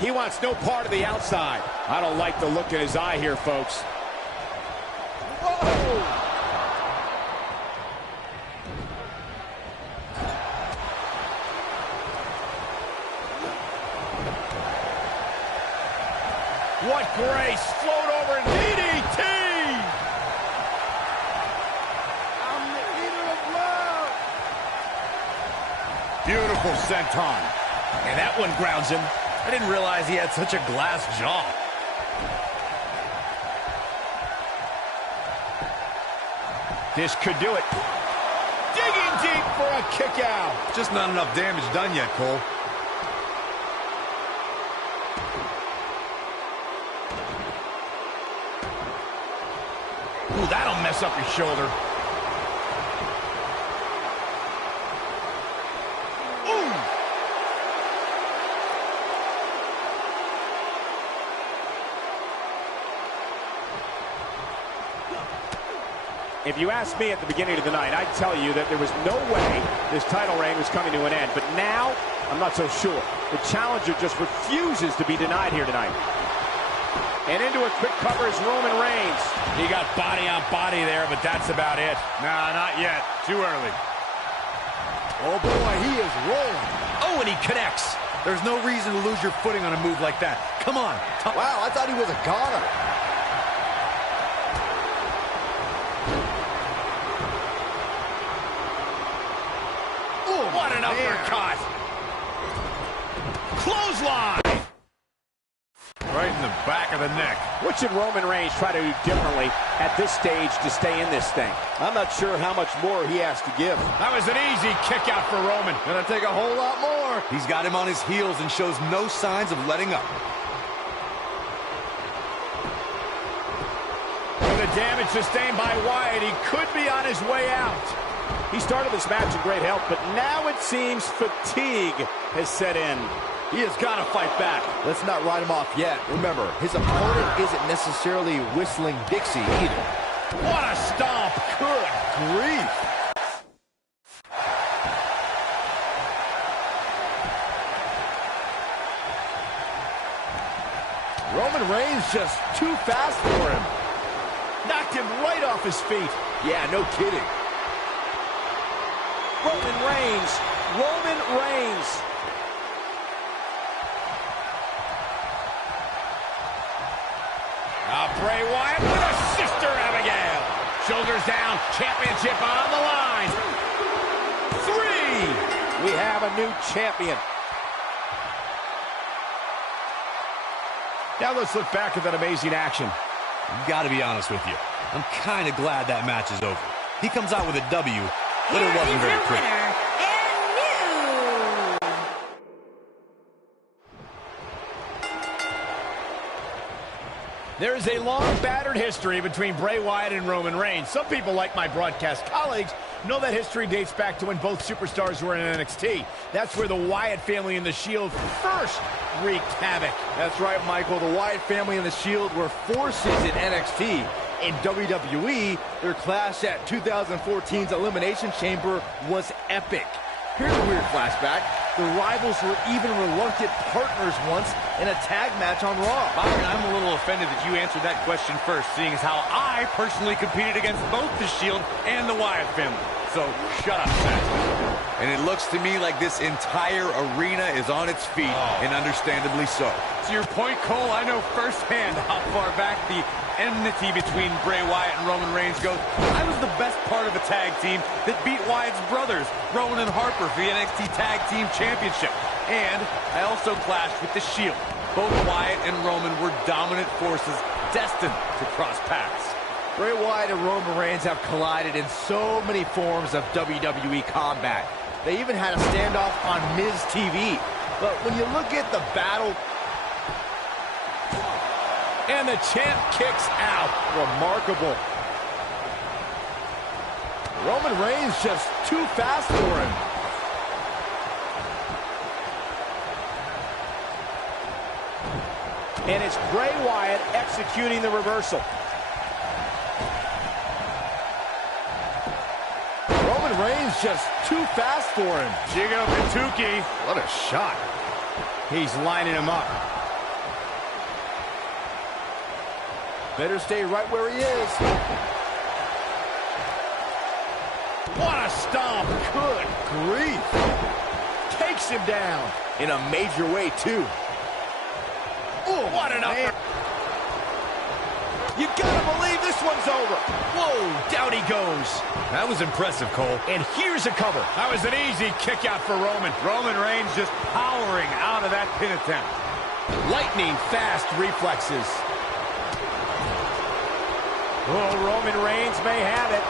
He wants no part of the outside. I don't like the look in his eye here, folks. Whoa! What grace! Float over and DDT! I'm the eater of love! Beautiful senton. And that one grounds him. I didn't realize he had such a glass jaw. This could do it. Digging deep for a kick out. Just not enough damage done yet, Cole. Ooh, that'll mess up your shoulder. If you asked me at the beginning of the night, I'd tell you that there was no way this title reign was coming to an end. But now, I'm not so sure. The challenger just refuses to be denied here tonight. And into a quick cover is Roman Reigns. He got body on body there, but that's about it. Nah, not yet. Too early. Oh boy, he is rolling. Oh, and he connects. There's no reason to lose your footing on a move like that. Come on. Wow, I thought he was a goner. What an uppercut! Clothesline! Right in the back of the neck. What should Roman Reigns try to do differently at this stage to stay in this thing? I'm not sure how much more he has to give. That was an easy kick out for Roman. Gonna take a whole lot more. He's got him on his heels and shows no signs of letting up. For the damage sustained by Wyatt, he could be on his way out. He started this match in great health, but now it seems fatigue has set in. He has got to fight back. Let's not write him off yet. Remember, his opponent isn't necessarily whistling Dixie either. What a stomp! Good grief! Roman Reigns just too fast for him. Knocked him right off his feet. Yeah, no kidding. Roman Reigns. Roman Reigns. Bray Wyatt with a sister Abigail. Shoulders down. Championship on the line. 3. We have a new champion. Now let's look back at that amazing action. I've got to be honest with you. I'm kind of glad that match is over. He comes out with a W, but it wasn't very pretty. There is a long, battered history between Bray Wyatt and Roman Reigns. Some people, like my broadcast colleagues, know that history dates back to when both superstars were in NXT. That's where the Wyatt family and the Shield first wreaked havoc. That's right, Michael. The Wyatt family and the Shield were forces in NXT. In WWE, their clash at 2014's Elimination Chamber was epic. Here's a weird flashback. The rivals were even reluctant partners once in a tag match on Raw. Byron, I'm a little offended that you answered that question first, seeing as how I personally competed against both the Shield and the Wyatt family. So, shut up, Seth. And it looks to me like this entire arena is on its feet, and understandably so. To your point, Cole, I know firsthand how far back the enmity between Bray Wyatt and Roman Reigns goes. I was the best part of a tag team that beat Wyatt's brothers, Rowan and Harper, for the NXT Tag Team Championship. And I also clashed with the Shield. Both Wyatt and Roman were dominant forces destined to cross paths. Bray Wyatt and Roman Reigns have collided in so many forms of WWE combat. They even had a standoff on Miz TV. But when you look at the battle... And the champ kicks out. Remarkable. Roman Reigns just too fast for him. And it's Bray Wyatt executing the reversal. Roman Reigns just too fast for him. Jigo Kentucky. What a shot. He's lining him up. Better stay right where he is. What a stomp. Good grief. Takes him down. In a major way, too. Ooh, what an upper. You gotta believe this one's over. Whoa, down he goes. That was impressive, Cole. And here's a cover. That was an easy kick out for Roman. Roman Reigns just powering out of that pin attempt. Lightning fast reflexes. Oh, Roman Reigns may have it.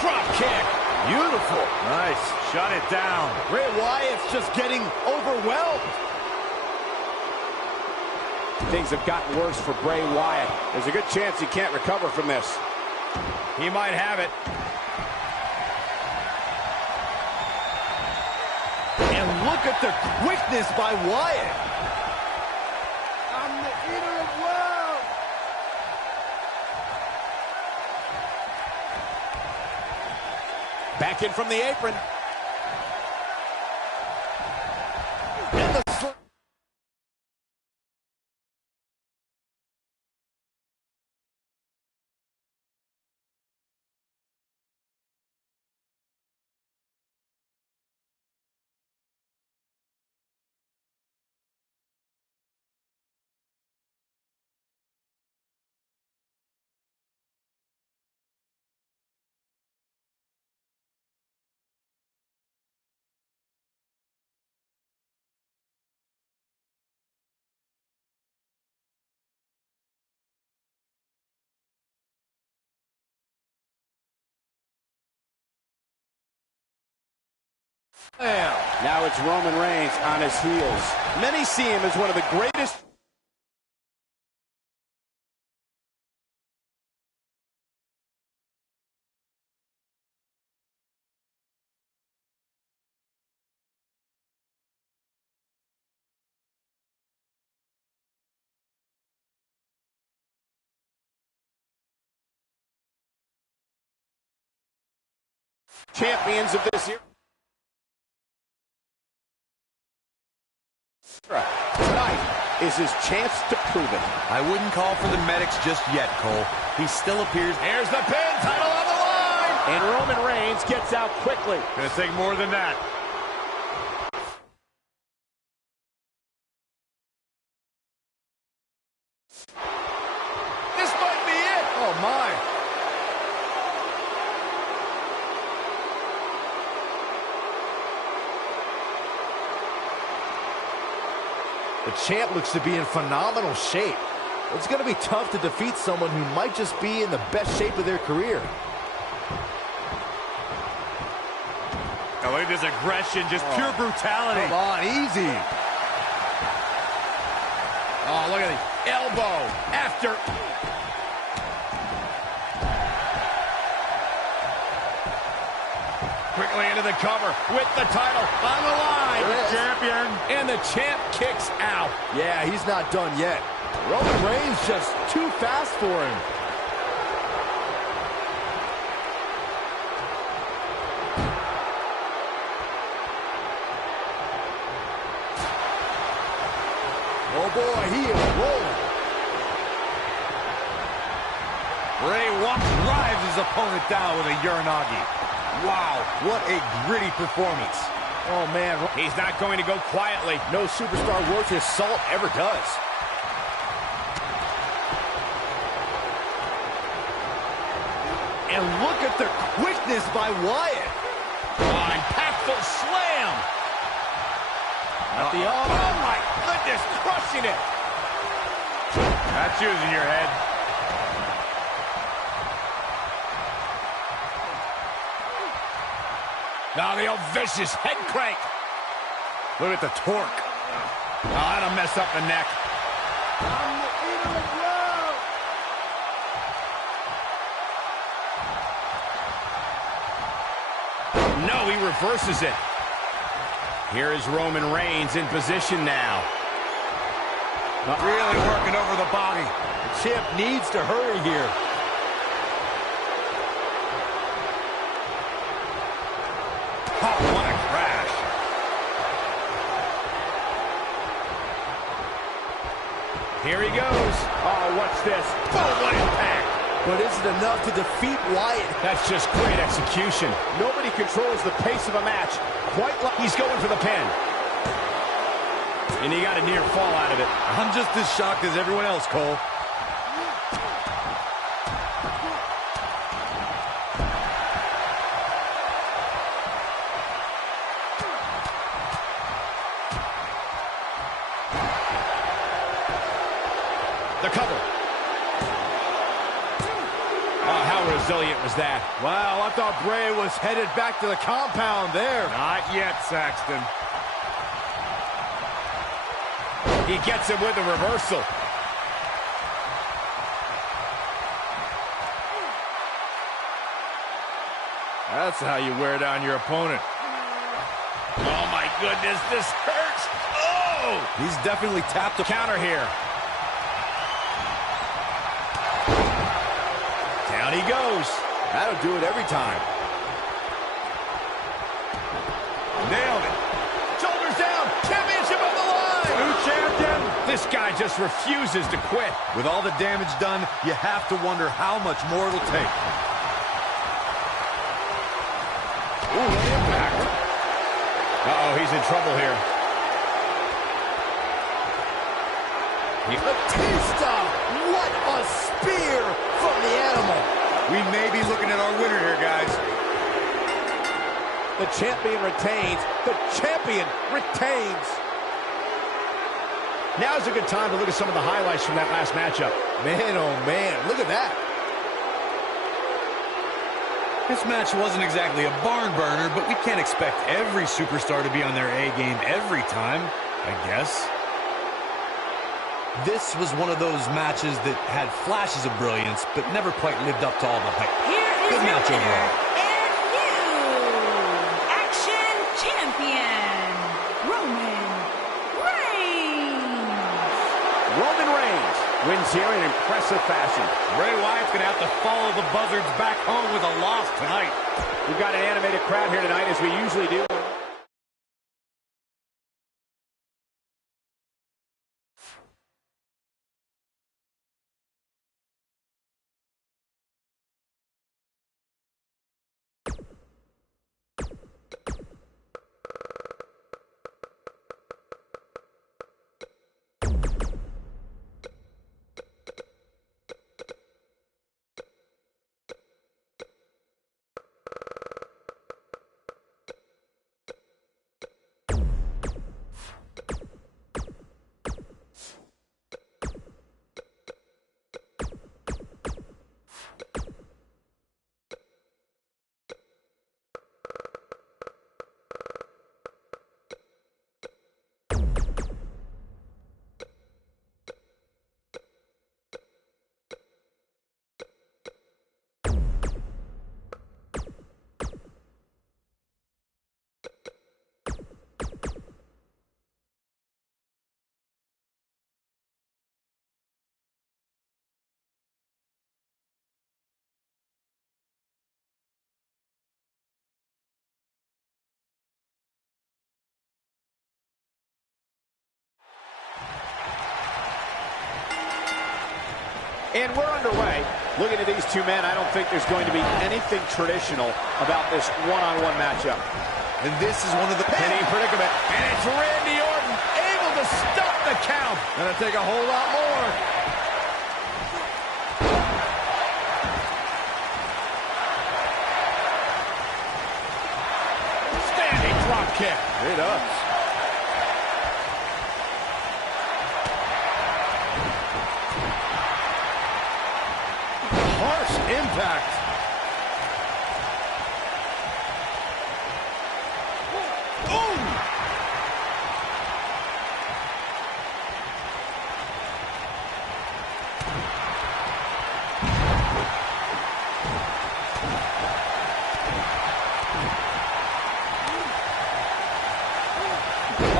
Drop kick. Beautiful. Nice. Shut it down. Bray Wyatt's just getting overwhelmed. Things have gotten worse for Bray Wyatt. There's a good chance he can't recover from this. He might have it. And look at the quickness by Wyatt. I'm the eater of world. Back in from the apron. And the Now it's Roman Reigns on his heels. Many see him as one of the greatest. Champions of this year. Tonight is his chance to prove it. I wouldn't call for the medics just yet, Cole. He still appears... Here's the pin. Title on the line. And Roman Reigns gets out quickly. Gonna take more than that. This might be it. Oh, my. The champ looks to be in phenomenal shape. It's going to be tough to defeat someone who might just be in the best shape of their career. Oh, look at this aggression, just pure brutality. Come on, easy. Oh, look at the elbow. After. Quickly into the cover with the title on the line. Champion. And the champ kicks out. Yeah, he's not done yet. Roman Reigns just too fast for him. Oh boy, he is rolling. Bray Wyatt drives his opponent down with a Uranagi. Wow, what a gritty performance. Oh man, He's not going to go quietly. no superstar worth his salt ever does. And look at the quickness by Wyatt. Oh, impactful slam. At the arm. Oh, my goodness, crushing it. That's using your head. Now the old vicious head crank. Look at the torque. Oh, that'll mess up the neck. No, he reverses it. Here is Roman Reigns in position now. Really working over the body. The champ needs to hurry here. Oh, what a crash. Here he goes. Oh, what's this? Oh, what impact. But is it enough to defeat Wyatt? That's just great execution. Nobody controls the pace of a match quite like... He's going for the pin. And he got a near fall out of it. I'm just as shocked as everyone else, Cole. The cover. Oh, how resilient was that? Wow, I thought Bray was headed back to the compound there. Not yet, Saxton. He gets him with a reversal. That's how you wear down your opponent. Oh, my goodness, this hurts. Oh! He's definitely tapped a Counter here. Down he goes. That'll do it every time. Nailed it. Shoulders down. Championship on the line. New champion. This guy just refuses to quit. With all the damage done, you have to wonder how much more it'll take. Ooh, what impact. Uh-oh, he's in trouble here. Batista! What a spear from the animal! We may be looking at our winner here, guys. The champion retains. The champion retains. Now's a good time to look at some of the highlights from that last matchup. Man, oh man, look at that. This match wasn't exactly a barn burner, but we can't expect every superstar to be on their A game every time, I guess. This was one of those matches that had flashes of brilliance, but never quite lived up to all the hype. Here is Good your match winner overall. and new Action Champion, Roman Reigns. Roman Reigns wins here in impressive fashion. Bray Wyatt's going to have to follow the Buzzards back home with a loss tonight. We've got an animated crowd here tonight, as we usually do. And we're underway. Looking at these two men, I don't think there's going to be anything traditional about this one-on-one matchup. And this is one of the Penny predicament. And it's Randy Orton able to stop the count. Gonna take a whole lot more. Standing drop kick. It does. Harsh impact.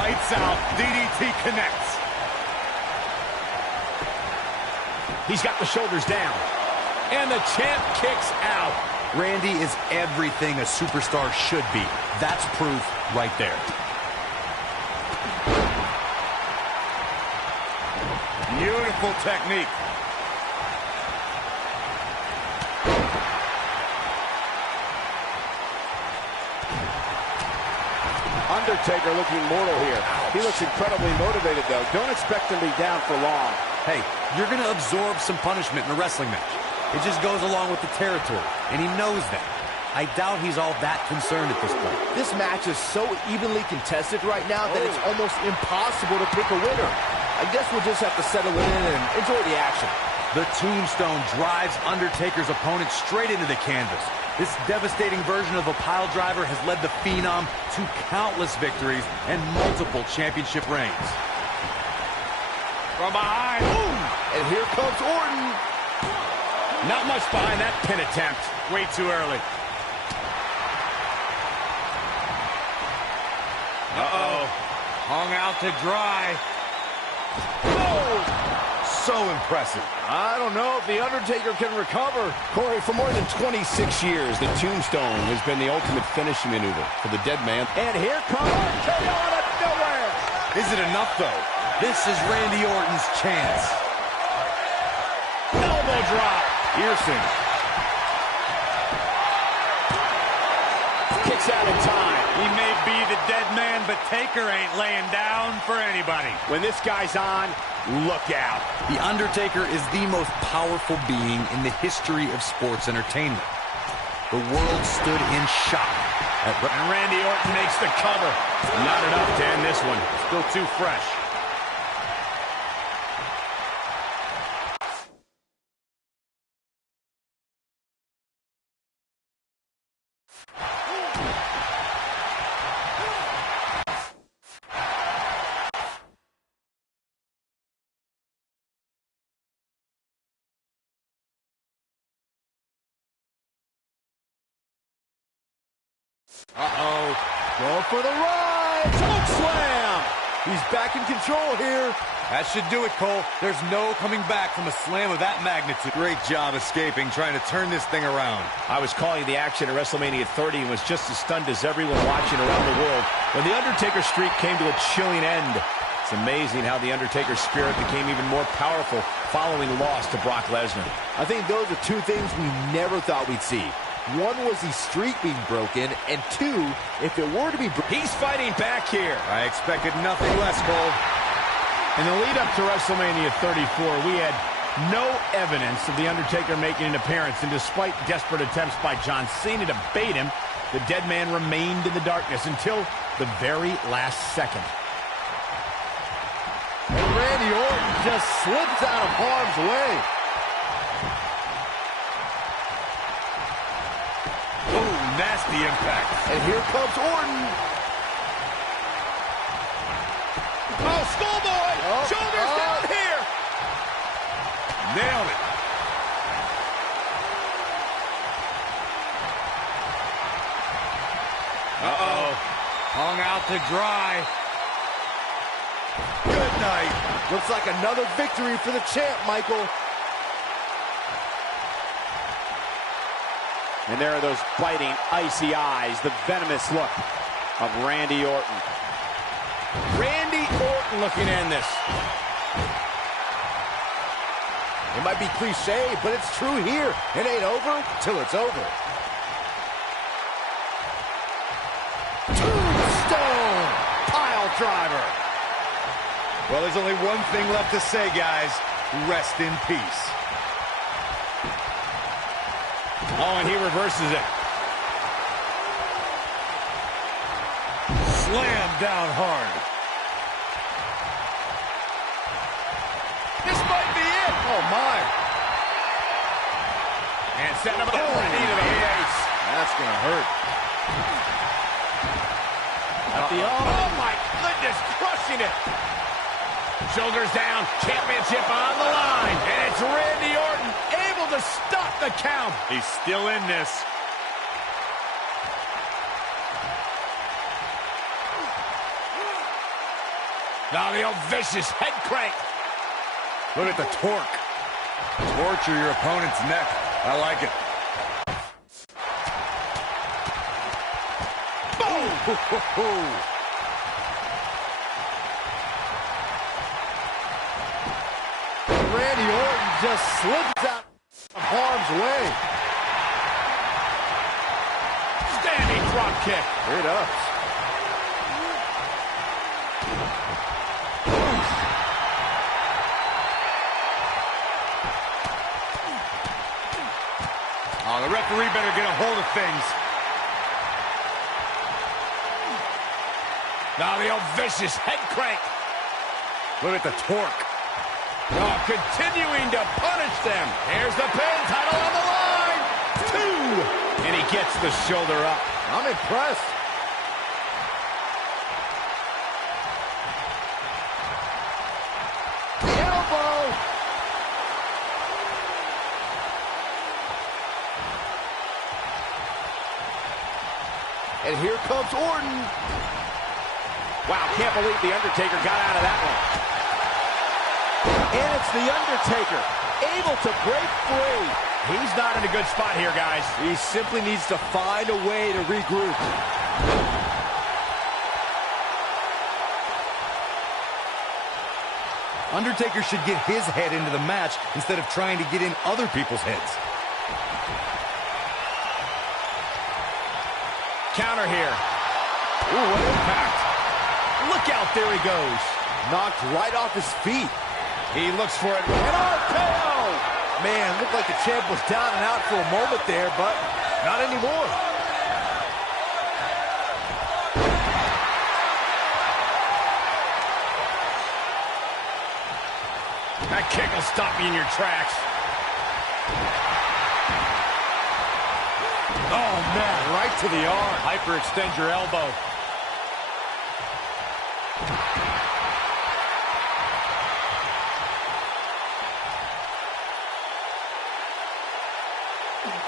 Lights out. DDT connects. He's got the shoulders down. And the champ kicks out. Randy is everything a superstar should be. That's proof right there. Beautiful technique. Undertaker looking mortal here. He looks incredibly motivated, though. Don't expect him to be down for long. Hey, you're going to absorb some punishment in a wrestling match. It just goes along with the territory, and he knows that. I doubt he's all that concerned at this point. This match is so evenly contested right now that it's almost impossible to pick a winner. I guess we'll just have to settle it in and enjoy the action. The tombstone drives Undertaker's opponent straight into the canvas. This devastating version of a pile driver has led the Phenom to countless victories and multiple championship reigns. From behind. Boom! And here comes Orton. Not much behind that pin attempt. Way too early. Uh-oh. Hung out to dry. Oh! So impressive. I don't know if The Undertaker can recover. Corey, for more than 26 years, the tombstone has been the ultimate finishing maneuver for the dead man. And here comes RKO out of nowhere. Is it enough, though? This is Randy Orton's chance. Elbow drop. Piercing. Kicks out in time. He may be the dead man, but Taker ain't laying down for anybody. When this guy's on, look out. The Undertaker is the most powerful being in the history of sports entertainment. The world stood in shock. And Randy Orton makes the cover. Not enough to end this one. Still too fresh. Uh-oh. Going for the ride. Choke slam. He's back in control here. That should do it, Cole. There's no coming back from a slam of that magnitude. Great job escaping, trying to turn this thing around. I was calling the action at WrestleMania 30 and was just as stunned as everyone watching around the world when the Undertaker streak came to a chilling end. It's amazing how the Undertaker's spirit became even more powerful following loss to Brock Lesnar. I think those are two things we never thought we'd see. One was the streak being broken, and two, if it were to be he's fighting back here. I expected nothing less, Cole. In the lead-up to WrestleMania 34, we had no evidence of The Undertaker making an appearance, and despite desperate attempts by John Cena to bait him, the dead man remained in the darkness until the very last second. And Randy Orton just slips out of harm's way. Oh, nasty impact. And here comes Orton. Oh, schoolboy! Shoulders down here! Nailed it. Uh-oh. Hung out to dry. Good night. Looks like another victory for the champ, Michael. And there are those biting, icy eyes, the venomous look of Randy Orton. Randy Orton looking to end this. It might be cliche, but it's true here. It ain't over till it's over. Tombstone pile driver. Well, there's only one thing left to say, guys. Rest in peace. Oh, and he reverses it. Slam down hard. This might be it. Oh, my. And set him up for a knee to the face. That's going to hurt. Oh, my goodness, crushing it. Shoulders down, championship on the line. And it's Randy Orton able to stop the count. He's still in this. Now the old vicious head crank. Look at the torque. Torture your opponent's neck. I like it. Boom! Randy Orton just slips out of harm's way. Standing drop kick. Straight up. Oh, the referee better get a hold of things. Now the old vicious head crank. Look at the torque. Oh, continuing to punish them. Here's the pin, title on the line. 2. And he gets the shoulder up. I'm impressed. The elbow. And here comes Orton. Wow, can't believe The Undertaker got out of that one. And it's The Undertaker, able to break free. He's not in a good spot here, guys. He simply needs to find a way to regroup. Undertaker should get his head into the match instead of trying to get in other people's heads. Counter here. Ooh, what impact. Look out, there he goes. Knocked right off his feet. He looks for it. And RKO! Man, looked like the champ was down and out for a moment there, but not anymore. That kick will stop you in your tracks. Oh, man, right to the arm. Hyperextend your elbow.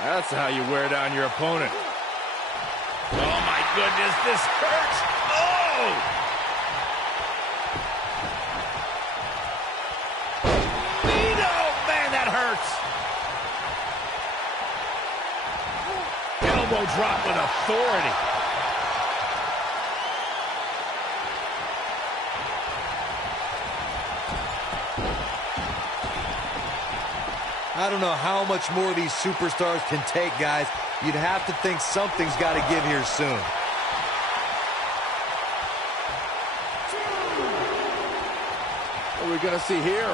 That's how you wear down your opponent. Oh, my goodness, this hurts. Oh! Man, that hurts. Elbow drop with authority. I don't know how much more these superstars can take, guys. You'd have to think something's got to give here soon. What are we going to see here?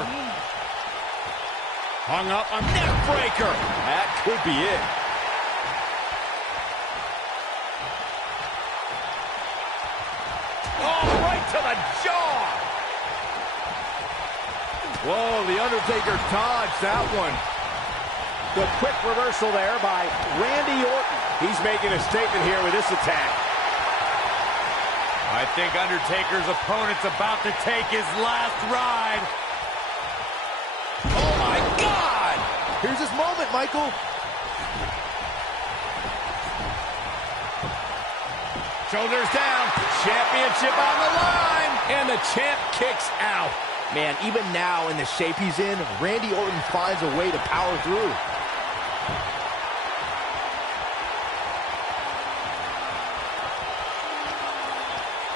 Hung up on neck breaker. That could be it. Oh, right to the jaw. Whoa, The Undertaker dodged that one. The quick reversal there by Randy Orton. He's making a statement here with this attack. I think Undertaker's opponent's about to take his last ride. Oh, my God! Here's his moment, Michael. Shoulders down. Championship on the line. And the champ kicks out. Man, even now in the shape he's in, Randy Orton finds a way to power through.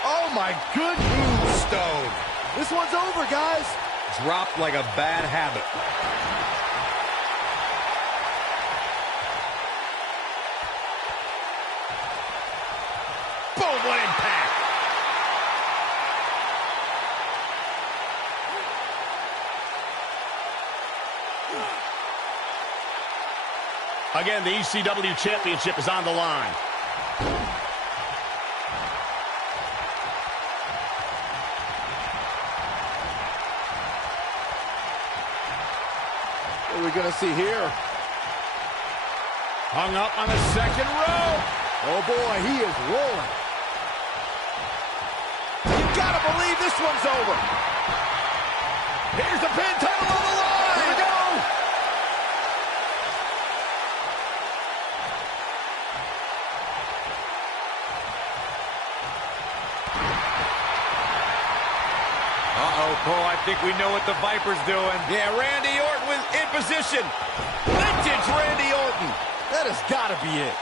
Oh, my good Tombstone. This one's over, guys. Dropped like a bad habit. Boom, what impact. Again, the ECW Championship is on the line. What are we going to see here? Hung up on the second row. Oh, boy, he is rolling. You got to believe this one's over. Here's the pin, title on the line. Here we go. Uh-oh, Cole, I think we know what the Viper's doing. Yeah, Randy Orton in position. Vintage Randy Orton. That has got to be it.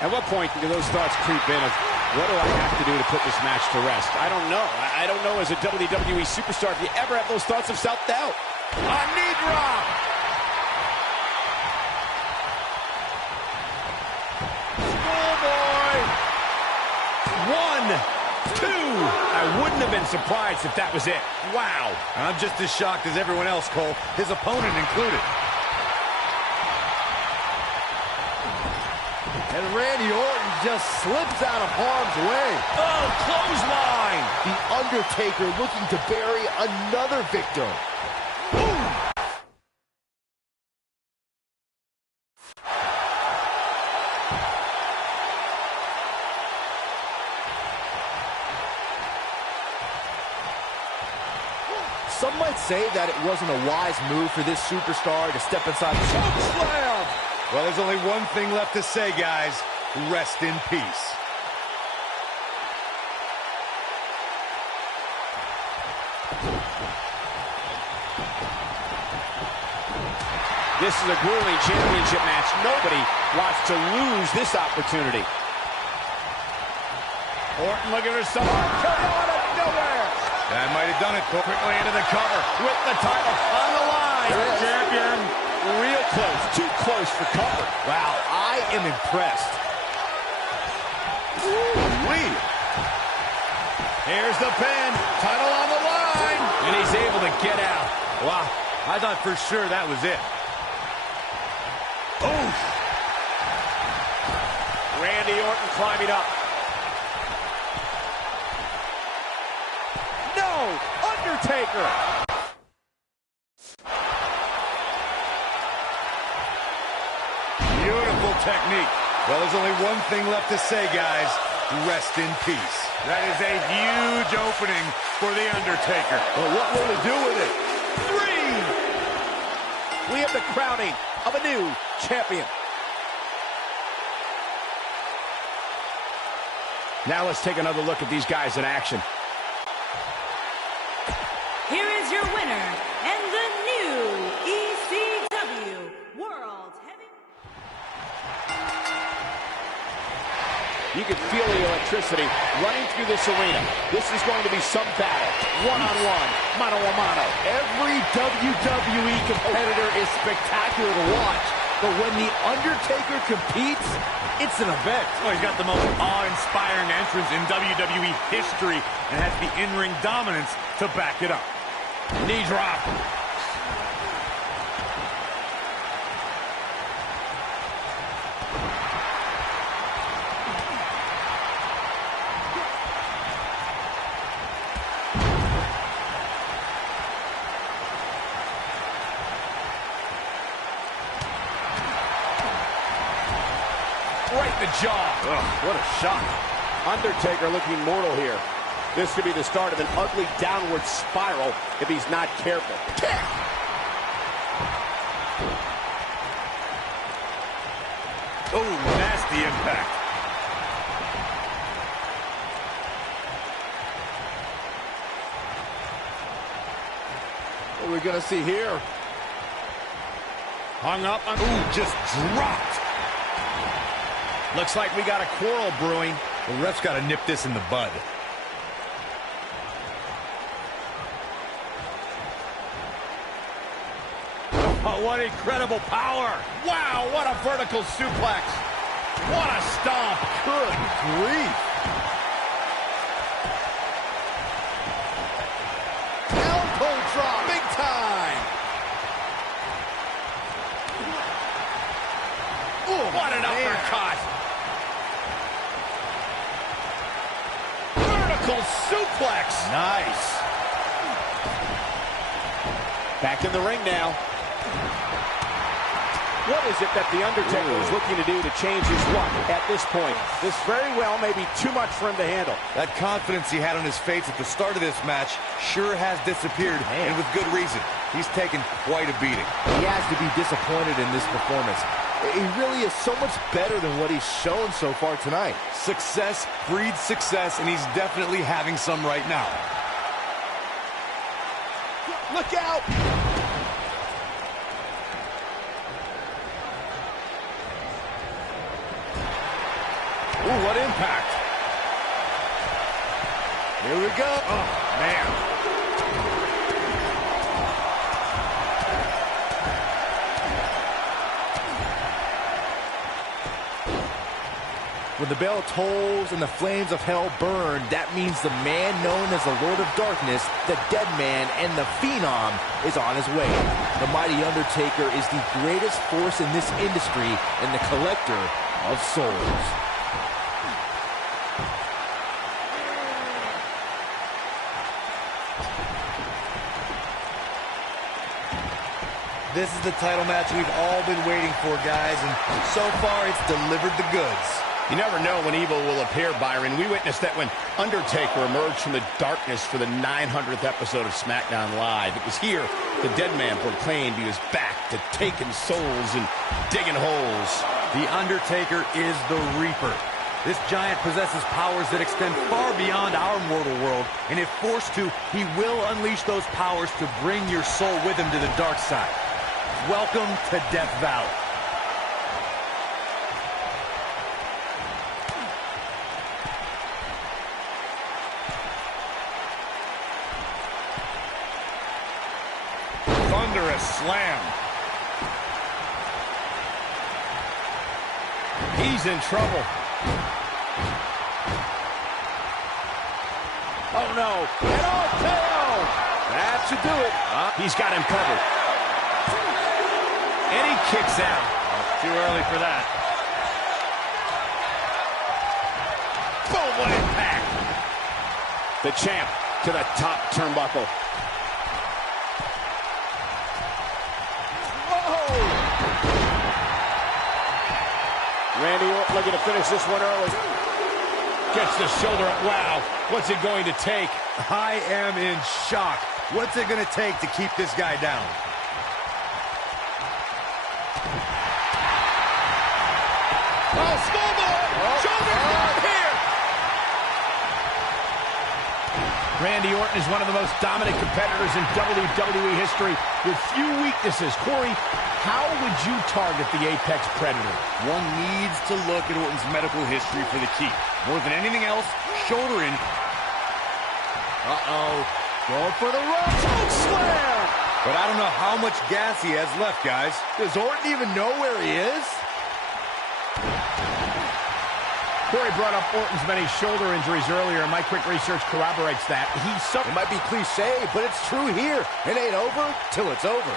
At what point do those thoughts creep in of, what do I have to do to put this match to rest? I don't know. I don't know as a WWE superstar if you ever have those thoughts of self-doubt. A knee drop. Schoolboy. 1, 2. I wouldn't have been surprised if that was it. Wow. I'm just as shocked as everyone else, Cole, his opponent included. And Randy Orton just slips out of harm's way. Oh, clothesline. The Undertaker looking to bury another victim. Some might say that it wasn't a wise move for this superstar to step inside the Chokeslam. Well, there's only one thing left to say, guys. Rest in peace. This is a grueling championship match. Nobody wants to lose this opportunity. Orton looking for some RKO out of nowhere. That might have done it, Cole. Quickly into the cover with the title on the line. Champion. Real close. Too close for cover. Wow, I am impressed. Ooh-wee. Here's the pin. Title on the line. And he's able to get out. Wow, I thought for sure that was it. Oof. Randy Orton climbing up. No! Undertaker! Beautiful technique. Well, there's only one thing left to say, guys. Rest in peace. That is a huge opening for The Undertaker. Well, what will he do with it? 3! We have the crowning of a new champion. Now let's take another look at these guys in action. Here is your winner and the new ECW World Heavyweight. You can feel the electricity running through this arena. This is going to be some battle. One-on-one, mano-a-mano. Every WWE competitor is spectacular to watch, but when The Undertaker competes, it's an event. Well, he's got the most awe-inspiring entrance in WWE history and has the in-ring dominance to back it up. Knee drop. Right in the jaw. Ugh, what a shot. Undertaker looking mortal here. This could be the start of an ugly downward spiral if he's not careful. Kick! Oh, nasty impact. What are we going to see here? Hung up on... Ooh, just dropped. Looks like we got a quarrel brewing. The ref's got to nip this in the bud. Oh, what incredible power. Wow, what a vertical suplex. What a stomp. Good grief. Elbow drop. Big time. Oh, What an man. uppercut. Vertical suplex. Nice. Back in the ring now. What is it that The Undertaker is looking to do to change his luck at this point? This very well may be too much for him to handle. That confidence he had on his face at the start of this match sure has disappeared, and with good reason. He's taken quite a beating. He has to be disappointed in this performance. He really is so much better than what he's shown so far tonight. Success breeds success, and he's definitely having some right now. Look out! Ooh, what impact. Here we go. Oh, man. When the bell tolls and the flames of hell burn, that means the man known as the Lord of Darkness, the Dead Man, and the Phenom is on his way. The mighty Undertaker is the greatest force in this industry and the collector of souls. This is the title match we've all been waiting for, guys, and so far it's delivered the goods. You never know when evil will appear, Byron. We witnessed that when Undertaker emerged from the darkness for the 900th episode of SmackDown Live. It was here the Dead Man proclaimed he was back to taking souls and digging holes. The Undertaker is the Reaper. This giant possesses powers that extend far beyond our mortal world, and if forced to, he will unleash those powers to bring your soul with him to the dark side. Welcome to Death Valley. Thunderous slam. He's in trouble. Oh, no. An RKO. That should do it. He's got him covered. And he kicks out. Too early for that. Boom, what impact. The champ to the top turnbuckle. Randy Orton looking to finish this one early. Gets the shoulder up. Wow. What's it going to take? I am in shock. What's it going to take to keep this guy down? Oh, small boy. Shoulder drop here. Randy Orton is one of the most dominant competitors in WWE history with few weaknesses. Corey, how would you target the Apex Predator? One needs to look at Orton's medical history for the key. More than anything else, shoulder in. Uh-oh. Going for the rope. Choke slam. But I don't know how much gas he has left, guys. Does Orton even know where he is? Corey brought up Orton's many shoulder injuries earlier, and my quick research corroborates that. It might be cliche, but it's true here. It ain't over till it's over.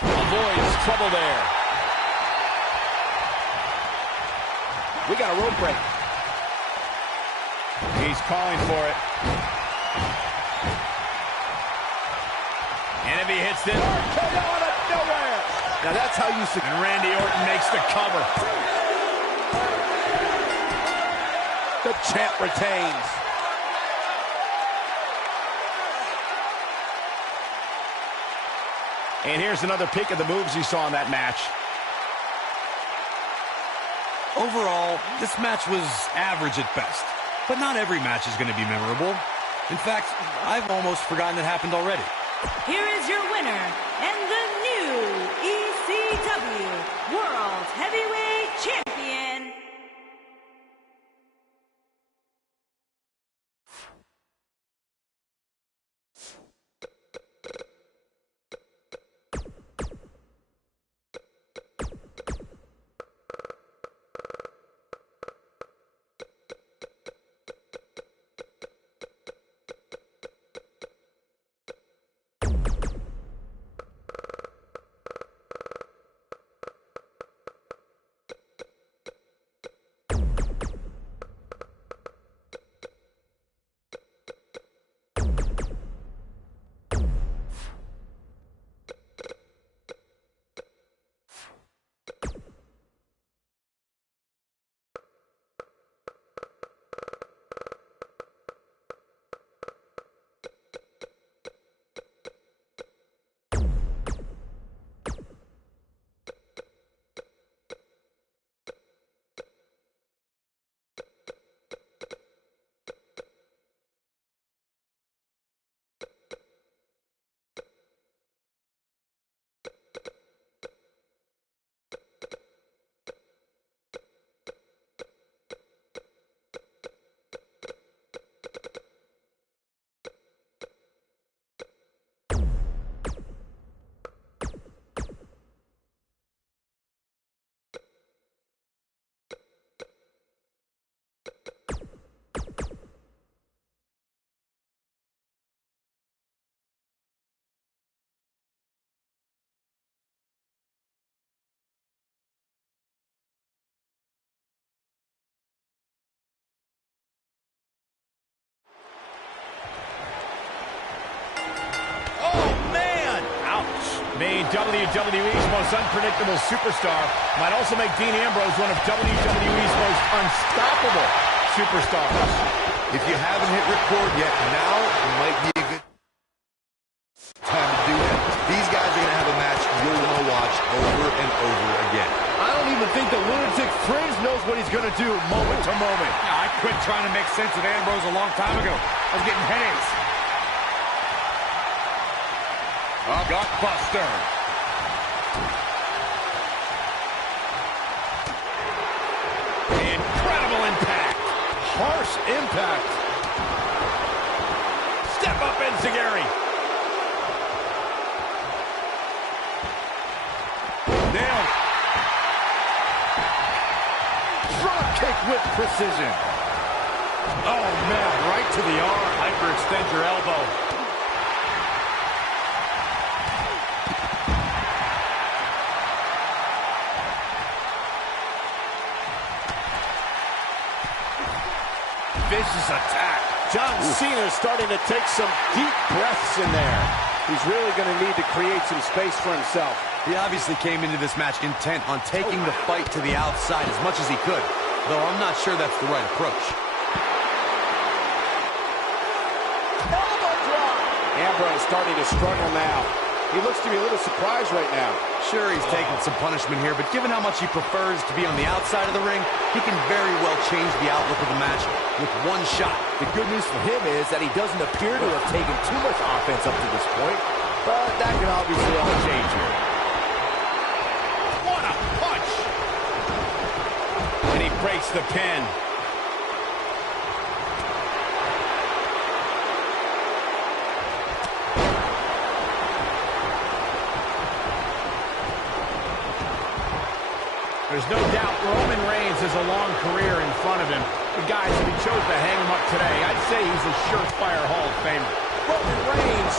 Avoids trouble there. We got a rope break. He's calling for it. And if he hits this... RKO out of nowhere. Now that's how you... And Randy Orton makes the cover. The champ retains. And here's another peek at the moves you saw in that match. Overall, this match was average at best. But not every match is going to be memorable. In fact, I've almost forgotten it happened already. Here is your winner and the new ECW World Heavyweight Champion, Being WWE's most unpredictable superstar might also make Dean Ambrose one of WWE's most unstoppable superstars. If you haven't hit record yet, now might be a good time to do that. These guys are going to have a match you'll want to watch over and over again. I don't even think the lunatic fringe knows what he's going to do moment to moment. I quit trying to make sense of Ambrose a long time ago. I was getting headaches. A gutbuster. Incredible impact. Harsh impact. Step up, Enziguri. Nailed. Drop kick with precision. Oh, man, right to the arm. Hyperextend your elbow. Vicious attack. John Cena starting to take some deep breaths in there. He's really going to need to create some space for himself. He obviously came into this match intent on taking the fight to the outside as much as he could, though I'm not sure that's the right approach. Elbow drop. Ambrose starting to struggle now. He looks to be a little surprised right now. Sure, he's taking some punishment here, but given how much he prefers to be on the outside of the ring, he can very well change the outlook of the match with one shot. The good news for him is that he doesn't appear to have taken too much offense up to this point, but that can obviously all change here. What a punch! And he breaks the pin. There's no doubt Roman Reigns has a long career in front of him. But guys, if he chose to hang him up today, I'd say he's a surefire Hall of Famer. Roman Reigns.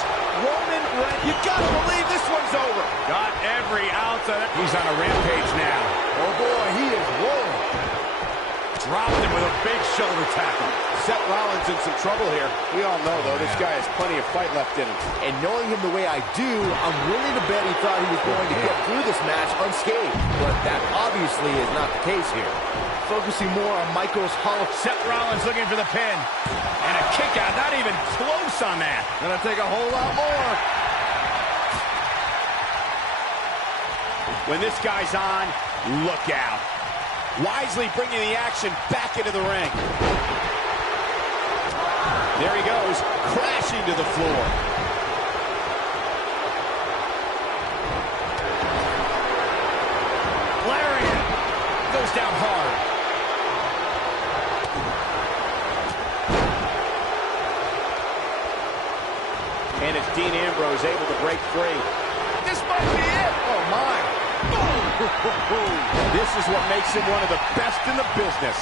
You gotta believe this one's over. Got every ounce of it. He's on a rampage now. Oh boy, he is rolling. Dropped him with a big shoulder tackle. Seth Rollins in some trouble here. We all know, though, this guy has plenty of fight left in him. And knowing him the way I do, I'm willing to bet he thought he was going to get through this match unscathed. But that obviously is not the case here. Focusing more on Michael's hollow. Seth Rollins looking for the pin. And a kick out, not even close on that. Gonna take a whole lot more. When this guy's on, look out. Wisely bringing the action back into the ring. There he goes, crashing to the floor. Lariat goes down hard. And it's Dean Ambrose able to break free. This might be it. Oh, my. This is what makes him one of the best in the business.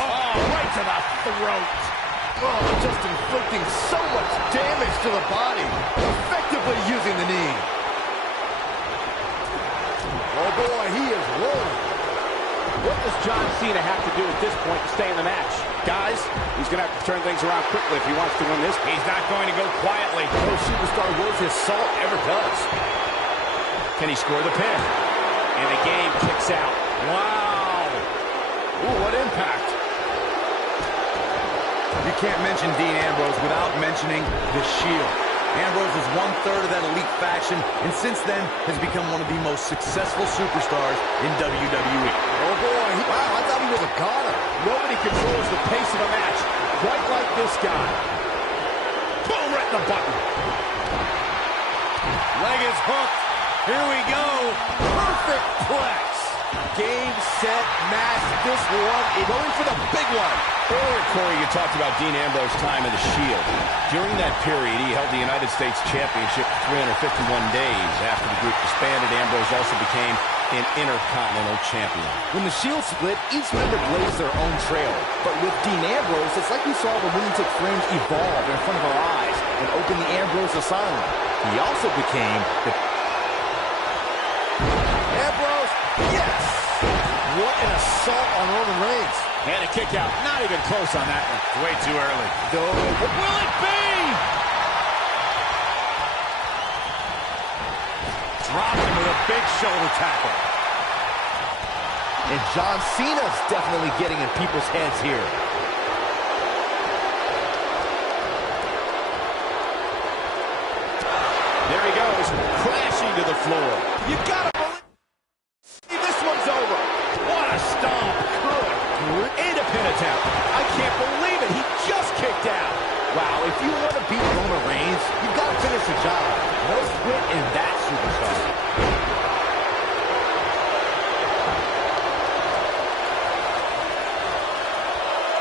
Oh, right to the throat. Oh, just inflicting so much damage to the body. Effectively using the knee. Oh, boy, he is rolling. What does John Cena have to do at this point to stay in the match? Guys, he's going to have to turn things around quickly if he wants to win this. He's not going to go quietly. No superstar worth his salt ever does. Can he score the pin? And the game kicks out. Wow. Ooh, what impact. You can't mention Dean Ambrose without mentioning the Shield. Ambrose was 1/3 of that elite faction, and since then has become one of the most successful superstars in WWE. Oh, boy. Wow, I thought he was a goner. Nobody controls the pace of a match quite like this guy. Boom, right in the button. Leg is hooked. Here we go. Perfect plex. Game, set, match. This one is going for the big one. Earlier, Corey, you talked about Dean Ambrose's time in the Shield. During that period, he held the United States Championship for 351 days. After the group disbanded, Ambrose also became an Intercontinental Champion. When the Shield split, each member blazed their own trail. But with Dean Ambrose, it's like we saw the lunatic fringe evolve in front of our eyes and open the Ambrose Asylum. He also became the... Ambrose, yes! What an assault on Roman Reigns. And a kick out. Not even close on that one. Way too early. Will it be? shoulder tackle. And John Cena's definitely getting in people's heads here. There he goes, crashing to the floor. You gotta believe this one's over. What a stomp. Good. And a pin attempt. I can't believe it. He just kicked out. Wow, if you want to beat Roman Reigns, you've got to finish the job. No quit in that superstar.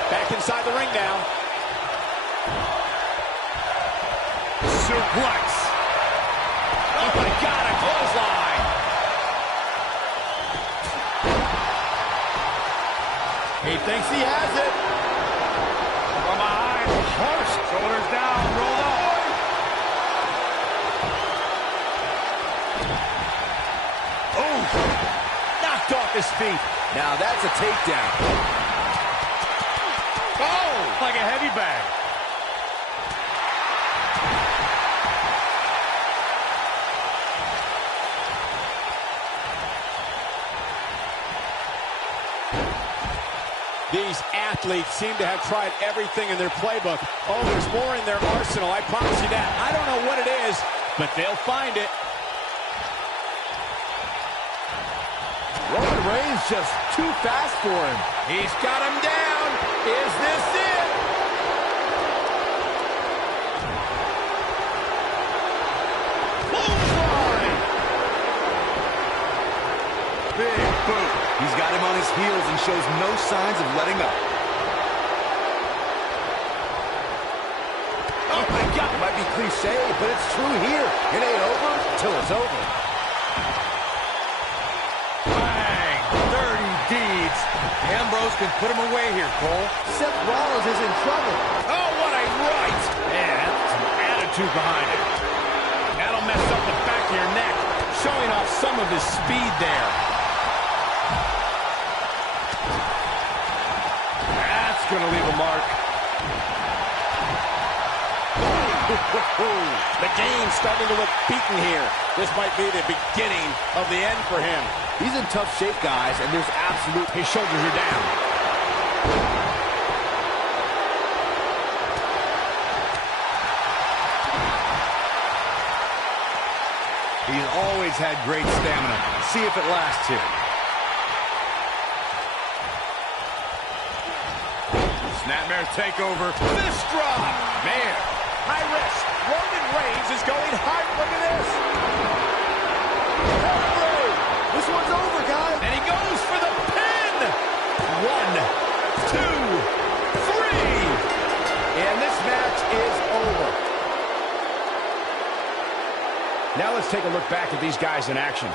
Back inside the ring now. Suplex. Oh my God, a clothesline. He thinks he has it. From behind, harsh. Shoulders down, rolled up. Oh, knocked off his feet. Now that's a takedown. Oh, like a heavy bag. These athletes seem to have tried everything in their playbook. Oh, there's more in their arsenal, I promise you that. I don't know what it is, but they'll find it. Roman Reigns just too fast for him. He's got him down. Is this it? Clothesline. Big boot. He's got him on his heels and shows no signs of letting up. Oh my God. It might be cliche, but it's true here. It ain't over till it's over. Bang. Dirty deeds. Ambrose can put him away here, Cole. Seth Rollins is in trouble. Oh, what a right. Man, that's some attitude behind it. That'll mess up the back of your neck. Showing off some of his speed there. That's going to leave a mark. The game's starting to look beaten here. This might be the beginning of the end for him. He's in tough shape, guys, and there's absolute... His shoulders are down. He's always had great stamina. See if it lasts here. Snapmare takeover. Fist drop. Man. High risk. Roman Reigns is going high. Look at this. This one's over, guys. And he goes for the pin. 1, 2, 3. And this match is over. Now let's take a look back at these guys in action.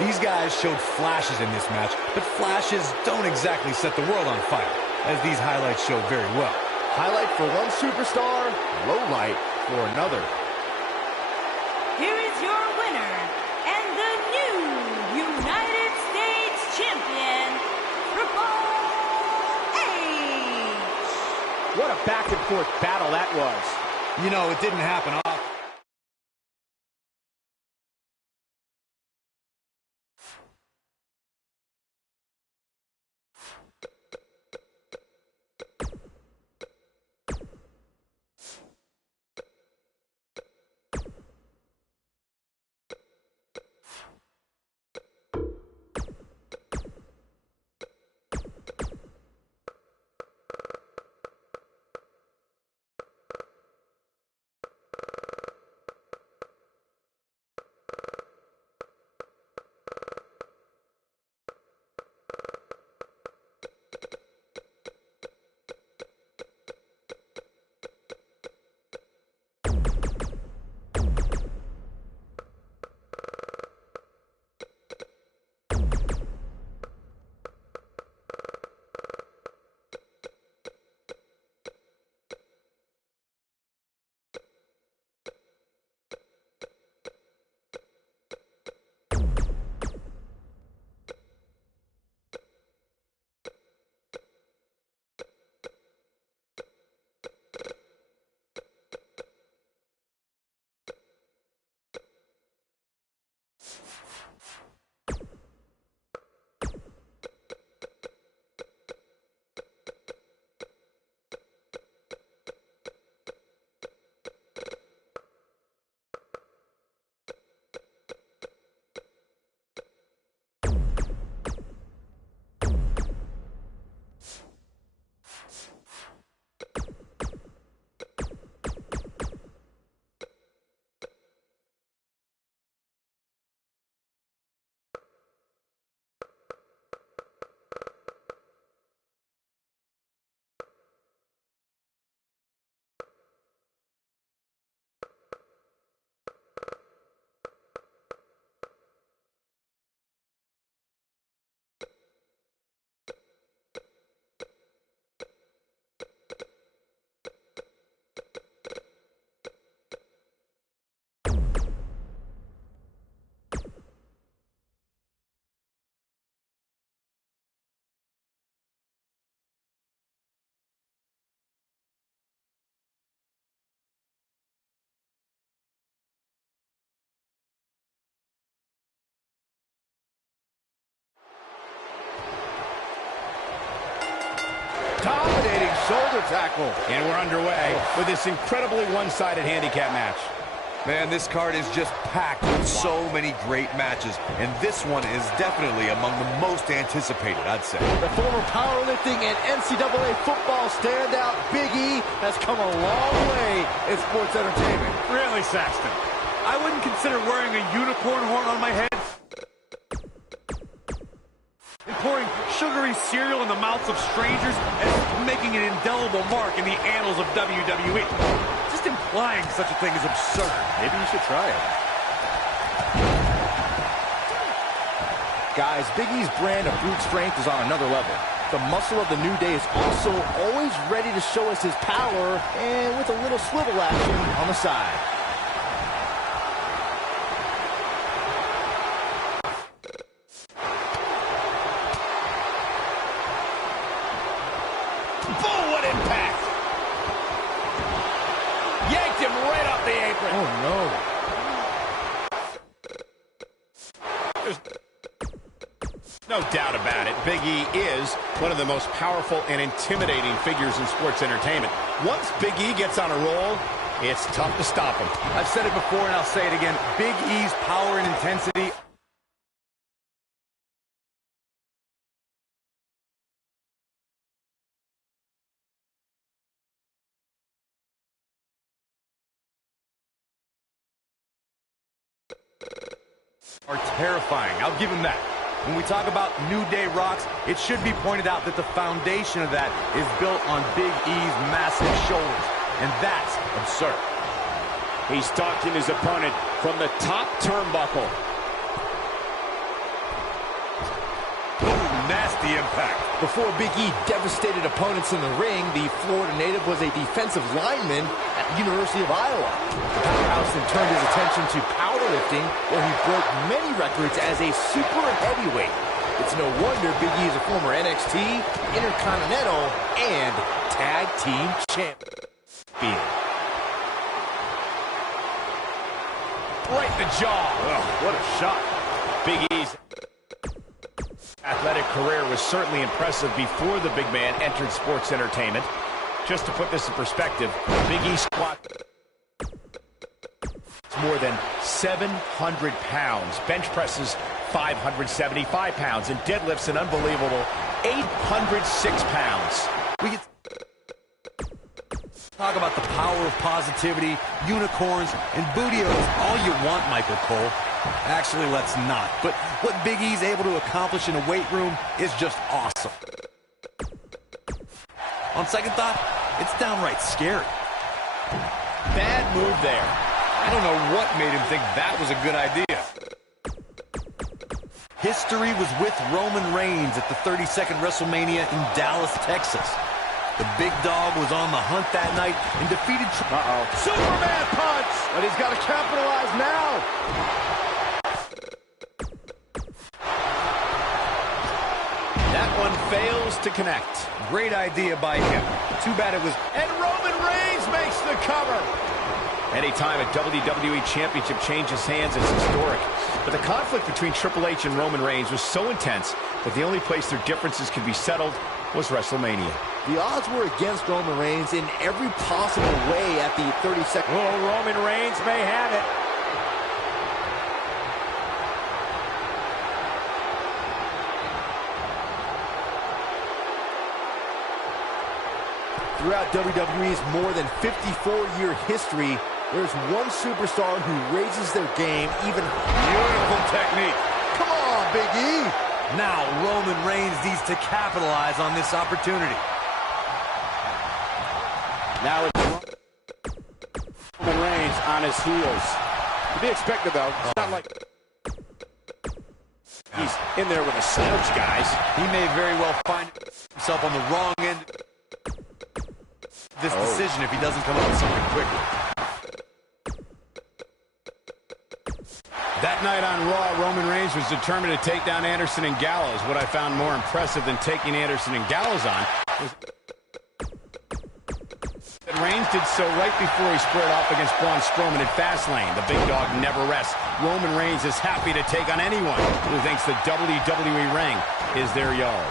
These guys showed flashes in this match, but flashes don't exactly set the world on fire, as these highlights show very well. Highlight for one superstar, low light for another. Here is your winner and the new United States Champion, Triple H. What a back-and-forth battle that was. You know, it didn't happen often. tackle. And we're underway with this incredibly one-sided handicap match. Man, this card is just packed with so many great matches, and this one is definitely among the most anticipated, I'd say. The former powerlifting and NCAA football standout Big E has come a long way in sports entertainment. Really, Saxton? I wouldn't consider wearing a unicorn horn on my head and pouring sugary cereal in the mouths of strangers as making an indelible mark in the annals of WWE. Just implying such a thing is absurd. Maybe you should try it. Guys, Big E's brand of brute strength is on another level. The muscle of the New Day is also always ready to show us his power, and with a little swivel action on the side. Boom, what impact! Yanked him right off the apron. Oh, no. There's no doubt about it. Big E is one of the most powerful and intimidating figures in sports entertainment. Once Big E gets on a roll, it's tough to stop him. I've said it before and I'll say it again. Big E's power and intensity are terrifying. I'll give him that. When we talk about New Day rocks, it should be pointed out that the foundation of that is built on Big E's massive shoulders, and that's absurd. He's stalking his opponent from the top turnbuckle. Ooh, nasty impact. Before Big E devastated opponents in the ring, the Florida native was a defensive lineman at the University of Iowa. The powerhouse then turned his attention to powerlifting, where he broke many records as a super heavyweight. It's no wonder Big E is a former NXT, Intercontinental, and Tag Team Champion. Right in the jaw. Oh, what a shot. Big E's athletic career was certainly impressive before the big man entered sports entertainment. Just to put this in perspective, Big E squat more than 700 pounds, bench presses 575 pounds, and deadlifts an unbelievable 806 pounds. We can talk about the power of positivity, unicorns, and bootios all you want, Michael Cole. Actually, let's not. But what Big E's able to accomplish in a weight room is just awesome. On second thought, it's downright scary. Bad move there. I don't know what made him think that was a good idea. History was with Roman Reigns at the 32nd WrestleMania in Dallas, Texas. The big dog was on the hunt that night and defeated Superman punch! But he's got to capitalize now. That one fails to connect. Great idea by him. Too bad it was... And Roman Reigns makes the cover. Anytime a WWE Championship changes hands, it's historic. But the conflict between Triple H and Roman Reigns was so intense that the only place their differences could be settled was WrestleMania. The odds were against Roman Reigns in every possible way at the 32nd. Oh, Roman Reigns may have it. Throughout WWE's more than 54-year history, there's one superstar who raises their game even higher. beautiful technique. Come on, Big E! Now Roman Reigns needs to capitalize on this opportunity. Now it's Roman Reigns on his heels. To be expected, though. It's not like he's in there with a slouch, guys. He may very well find himself on the wrong end of this decision if he doesn't come up with something quickly. That night on Raw, Roman Reigns was determined to take down Anderson and Gallows. What I found more impressive than taking Anderson and Gallows on was that Reigns did so right before he squared off against Braun Strowman in Fastlane. The big dog never rests. Roman Reigns is happy to take on anyone who thinks the WWE ring is their yard.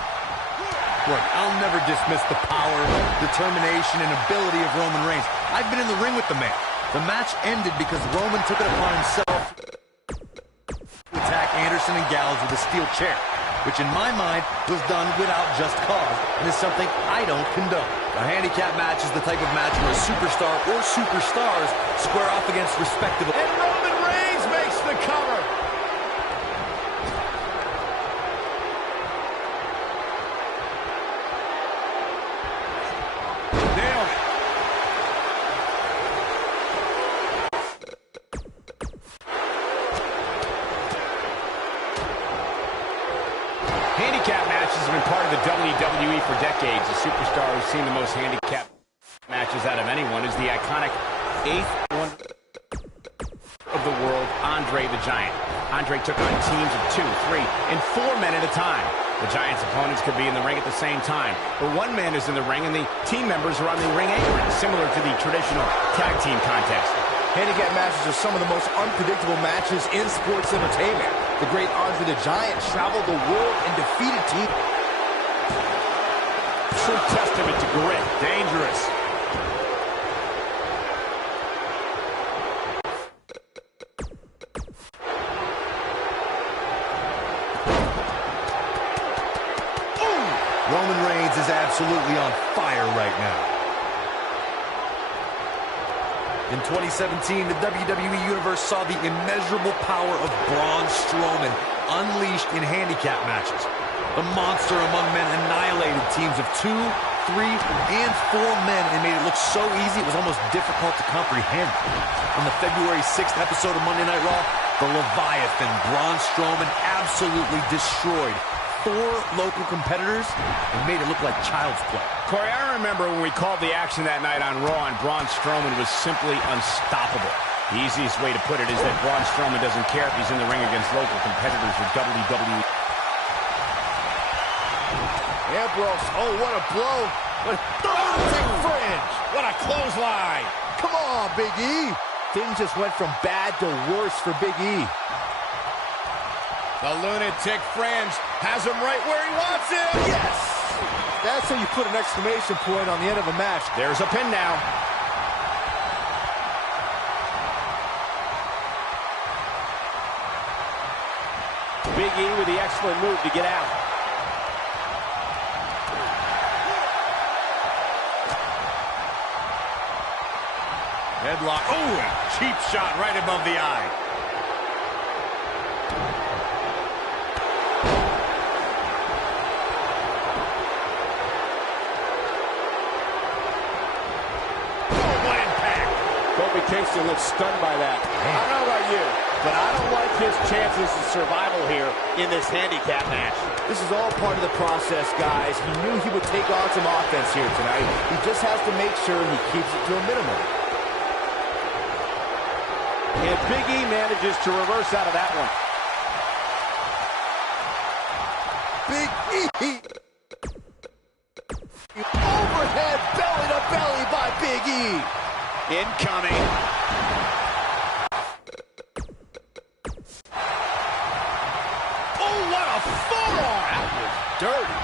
Look, I'll never dismiss the power, determination, and ability of Roman Reigns. I've been in the ring with the man. The match ended because Roman took it upon himself to attack Anderson and Gallows with a steel chair, which in my mind was done without just cause and is something I don't condone. A handicap match is the type of match where a superstar or superstars square off against respectable... And Roman Reigns makes the cover. Nailed it. Handicap matches have been part of the WWE for decades. The superstar who's seen the most handicap matches out of anyone is the iconic 8th one of the world, Andre the Giant. Andre took on teams of 2, 3, and 4 men at a time. The Giant's opponents could be in the ring at the same time, or one man is in the ring and the team members are on the ring apron, similar to the traditional tag team contest. Handicap matches are some of the most unpredictable matches in sports entertainment. The great Andre the Giant traveled the world and defeated teams. True testament to grit. Dangerous. Roman Reigns is absolutely on fire right now. In 2017, the WWE Universe saw the immeasurable power of Braun Strowman unleashed in handicap matches. The monster among men annihilated teams of 2, 3, and 4 men and made it look so easy it was almost difficult to comprehend. On the February 6th episode of Monday Night Raw, the Leviathan Braun Strowman absolutely destroyed 4 local competitors and made it look like child's play. Corey, I remember when we called the action that night on Raw and Braun Strowman was simply unstoppable. The easiest way to put it is that Braun Strowman doesn't care if he's in the ring against local competitors or WWE. Ambrose, oh, what a blow. But lunatic fringe. What a clothesline. Come on, Big E. Things just went from bad to worse for Big E. The lunatic fringe has him right where he wants him. Yes! That's how you put an exclamation point on the end of a match. There's a pin now. Big E with the excellent move to get out. Headlock. Oh, a cheap shot right above the eye. KingStew looks stunned by that. I don't know about you, but I don't like his chances of survival here in this handicap match. This is all part of the process, guys. He knew he would take on some offense here tonight. He just has to make sure he keeps it to a minimum. And Big E manages to reverse out of that one. Big E. Overhead belly to belly by Big E. Incoming. Oh, what a forearm! That was dirty.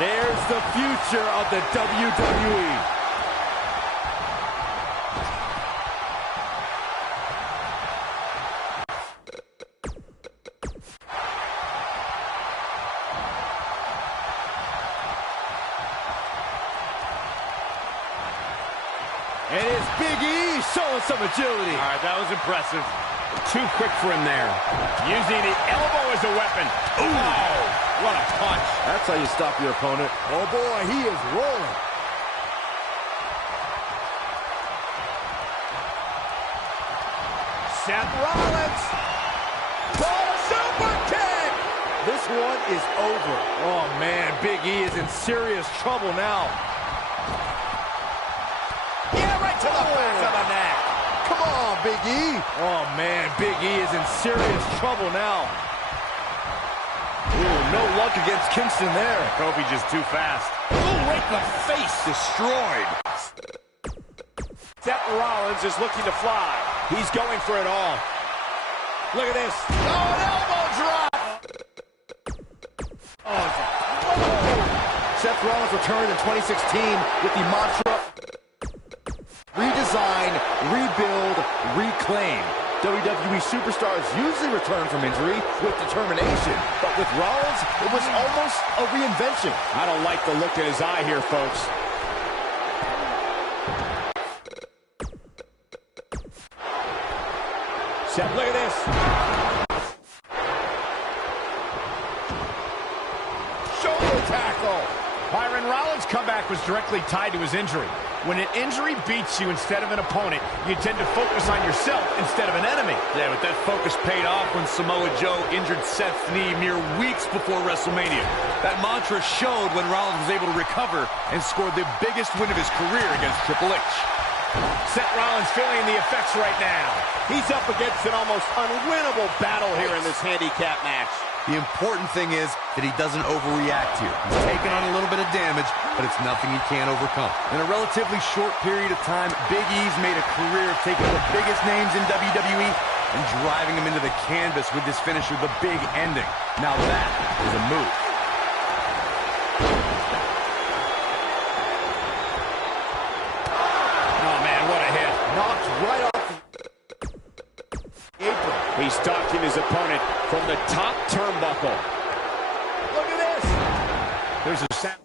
There's the future of the WWE. And it's Big E showing some agility. All right, that was impressive. Too quick for him there. Using the elbow as a weapon. Ooh, oh, what a punch. That's how you stop your opponent. Oh, boy, he is rolling. Seth Rollins. Oh, super kick. This one is over. Oh, man, Big E is in serious trouble now. To the back of the neck. Come on, Big E. Oh, man, Big E is in serious trouble now. Ooh, no luck against Kingston there. Kofi just too fast. Ooh, right in the face. Destroyed. Seth Rollins is looking to fly. He's going for it all. Look at this. Oh, an elbow drop. Seth Rollins returned in 2016 with the mantra, redesign, rebuild, reclaim. WWE superstars usually return from injury with determination, but with Rollins, it was almost a reinvention. I don't like the look in his eye here, folks. Seth, look at this. Shoulder tackle. Byron Rollins' comeback was directly tied to his injury. When an injury beats you instead of an opponent, you tend to focus on yourself instead of an enemy. Yeah, but that focus paid off when Samoa Joe injured Seth's knee mere weeks before WrestleMania. That mantra showed when Rollins was able to recover and scored the biggest win of his career against Triple H. Seth Rollins feeling the effects right now. He's up against an almost unwinnable battle here in this handicap match. The important thing is that he doesn't overreact here. He's taken on a little bit of damage, but it's nothing he can't overcome. In a relatively short period of time, Big E's made a career of taking the biggest names in WWE and driving them into the canvas with this finisher, the big ending. Now that is a move. Oh, man, what a hit. Knocked right off the apron. He's stalking his opponent from the top turnbuckle. Look at this. There's a sound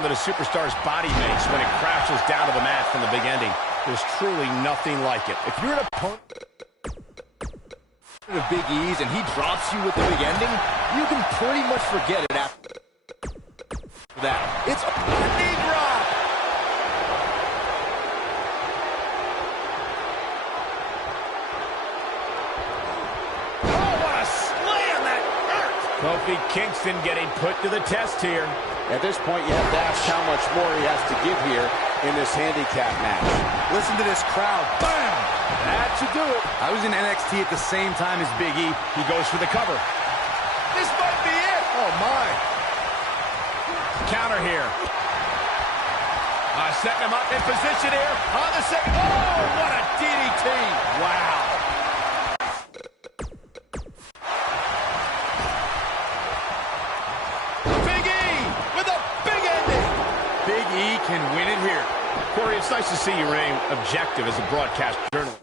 that a superstar's body makes when it crashes down to the mat from the big ending. There's truly nothing like it. If you're an opponent of Big E's and he drops you with the big ending, you can pretty much forget it after that. It's a knee drop. Oh, what a slam that hurt. Kofi Kingston getting put to the test here. At this point, you have to ask how much more he has to give here in this handicap match. Listen to this crowd. Bam! That should do it. I was in NXT at the same time as Big E. He goes for the cover. This might be it. Oh, my. Counter here. Setting him up in position here. On the second. Oh, what a DDT. Wow. Big E with a big ending. Big E can win it here. Corey, it's nice to see you remain objective as a broadcast journalist.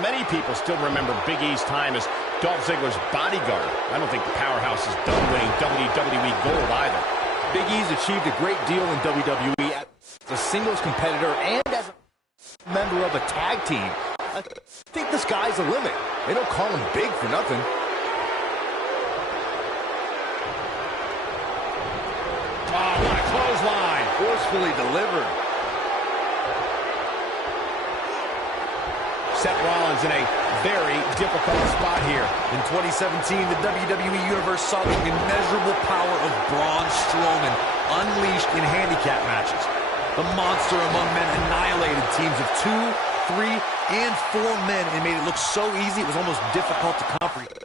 Many people still remember Big E's time as Dolph Ziggler's bodyguard. I don't think the powerhouse is done winning WWE Gold either. Big E's achieved a great deal in WWE as a singles competitor and as a member of a tag team. I think the sky's the limit. They don't call him big for nothing. Oh, what a clothesline. Forcefully delivered. Seth Rollins in a very difficult spot here. In 2017, the WWE Universe saw the immeasurable power of Braun Strowman unleashed in handicap matches. The monster among men annihilated teams of 2, 3, and 4 men and made it look so easy it was almost difficult to comprehend.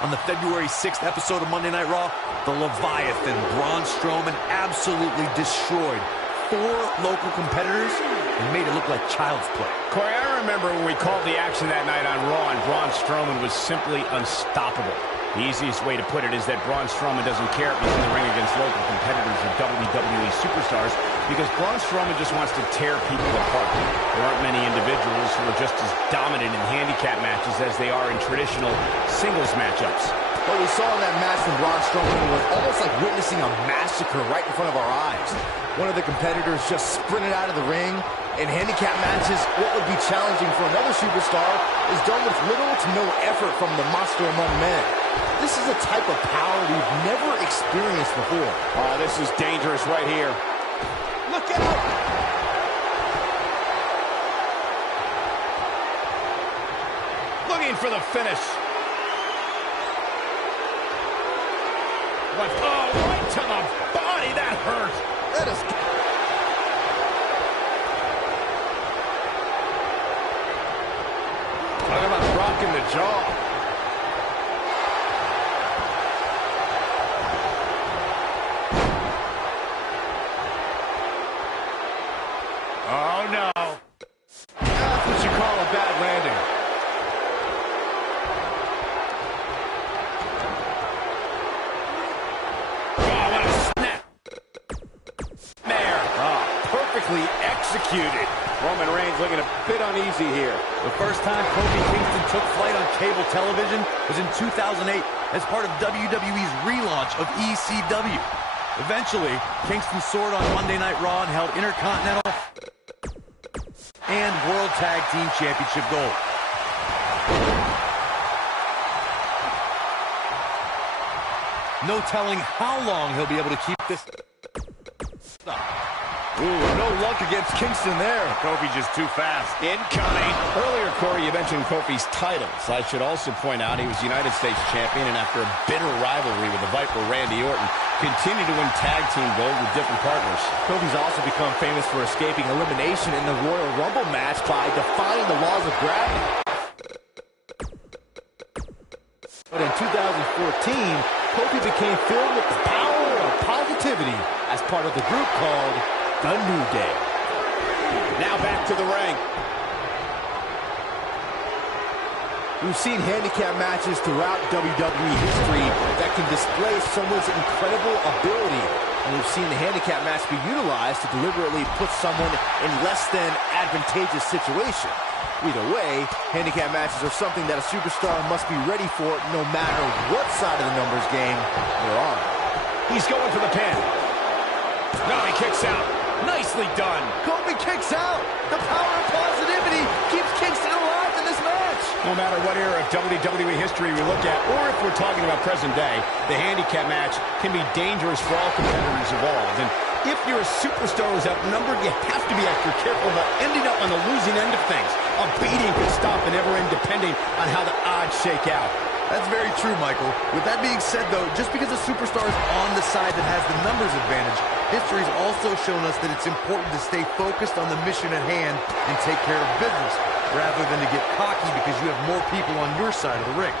On the February 6th episode of Monday Night Raw, the Leviathan Braun Strowman absolutely destroyed 4 local competitors and made it look like child's play. Corey, I remember when we called the action that night on Raw and Braun Strowman was simply unstoppable. The easiest way to put it is that Braun Strowman doesn't care if he's in the ring against local competitors or WWE superstars because Braun Strowman just wants to tear people apart. There aren't many individuals who are just as dominant in handicap matches as they are in traditional singles matchups. What we saw in that match from Braun Strowman was almost like witnessing a massacre right in front of our eyes. One of the competitors just sprinted out of the ring. In handicap matches, what would be challenging for another superstar is done with little to no effort from the monster among men. This is a type of power we've never experienced before. Oh, this is dangerous right here. Look out! Looking for the finish. What? Oh, right to the body. That hurt. That is... Talk about rocking the jaw. The first time Kofi Kingston took flight on cable television was in 2008 as part of WWE's relaunch of ECW. Eventually, Kingston soared on Monday Night Raw and held Intercontinental and World Tag Team Championship gold. No telling how long he'll be able to keep this up. Ooh, no luck against Kingston there. Kofi just too fast. Incoming. Earlier, Corey, you mentioned Kofi's titles. I should also point out he was United States champion, and after a bitter rivalry with the Viper Randy Orton, continued to win tag team gold with different partners. Kofi's also become famous for escaping elimination in the Royal Rumble match by defying the laws of gravity. But in 2014, Kofi became filled with the power of positivity as part of the group called The New Day. Now back to the ring. We've seen handicap matches throughout WWE history that can display someone's incredible ability. And we've seen the handicap match be utilized to deliberately put someone in less than advantageous situation. Either way, handicap matches are something that a superstar must be ready for no matter what side of the numbers game they're on. He's going for the pin. No, he kicks out. Nicely done. Kofi kicks out. The power of positivity keeps Kingston alive in this match. No matter what era of WWE history we look at, or if we're talking about present day, the handicap match can be dangerous for all competitors involved. And if you're a superstar who's outnumbered, you have to be extra careful about ending up on the losing end of things. A beating could stop and never end depending on how the odds shake out. That's very true, Michael. With that being said, though, just because a superstar is on the side that has the numbers advantage, history's also shown us that it's important to stay focused on the mission at hand and take care of business, rather than to get cocky because you have more people on your side of the ring.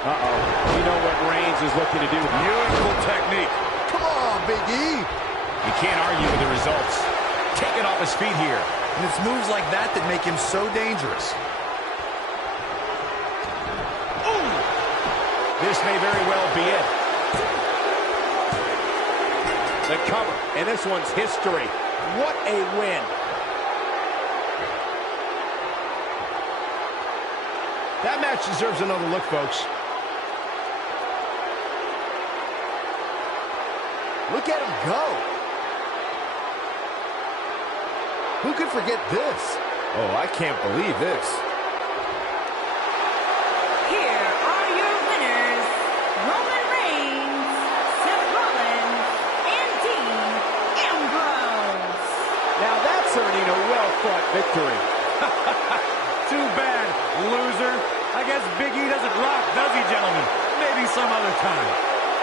Uh-oh. You know what Reigns is looking to do. Beautiful technique. Come on, Big E. You can't argue with the results. Taking off his feet here. And it's moves like that that make him so dangerous. This may very well be it. The cover, and this one's history. What a win. That match deserves another look, folks. Look at him go. Who could forget this? Oh, I can't believe this. Here are your winners, Roman Reigns, Seth Rollins, and Dean Ambrose. Now that's earning a well-fought victory. Too bad, loser. I guess Big E doesn't rock, does he, gentlemen? Maybe some other time.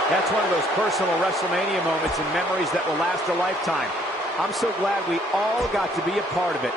That's one of those personal WrestleMania moments and memories that will last a lifetime. I'm so glad we all got to be a part of it.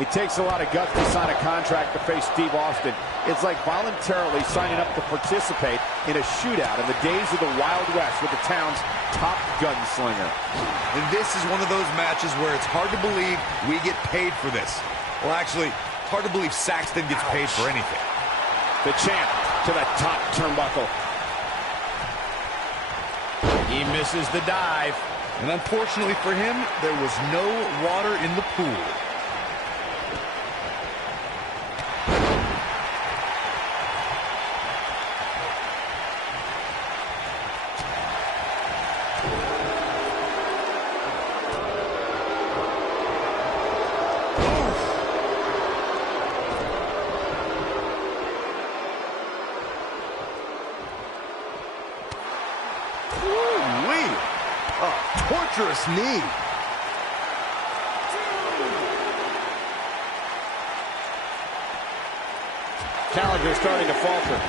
It takes a lot of guts to sign a contract to face Steve Austin. It's like voluntarily signing up to participate in a shootout in the days of the Wild West with the town's top gunslinger. And this is one of those matches where it's hard to believe we get paid for this. Well, actually, hard to believe Saxton gets paid for anything. The champ to the top turnbuckle. He misses the dive. And unfortunately for him, there was no water in the pool. Torturous knee. Challenger starting to falter.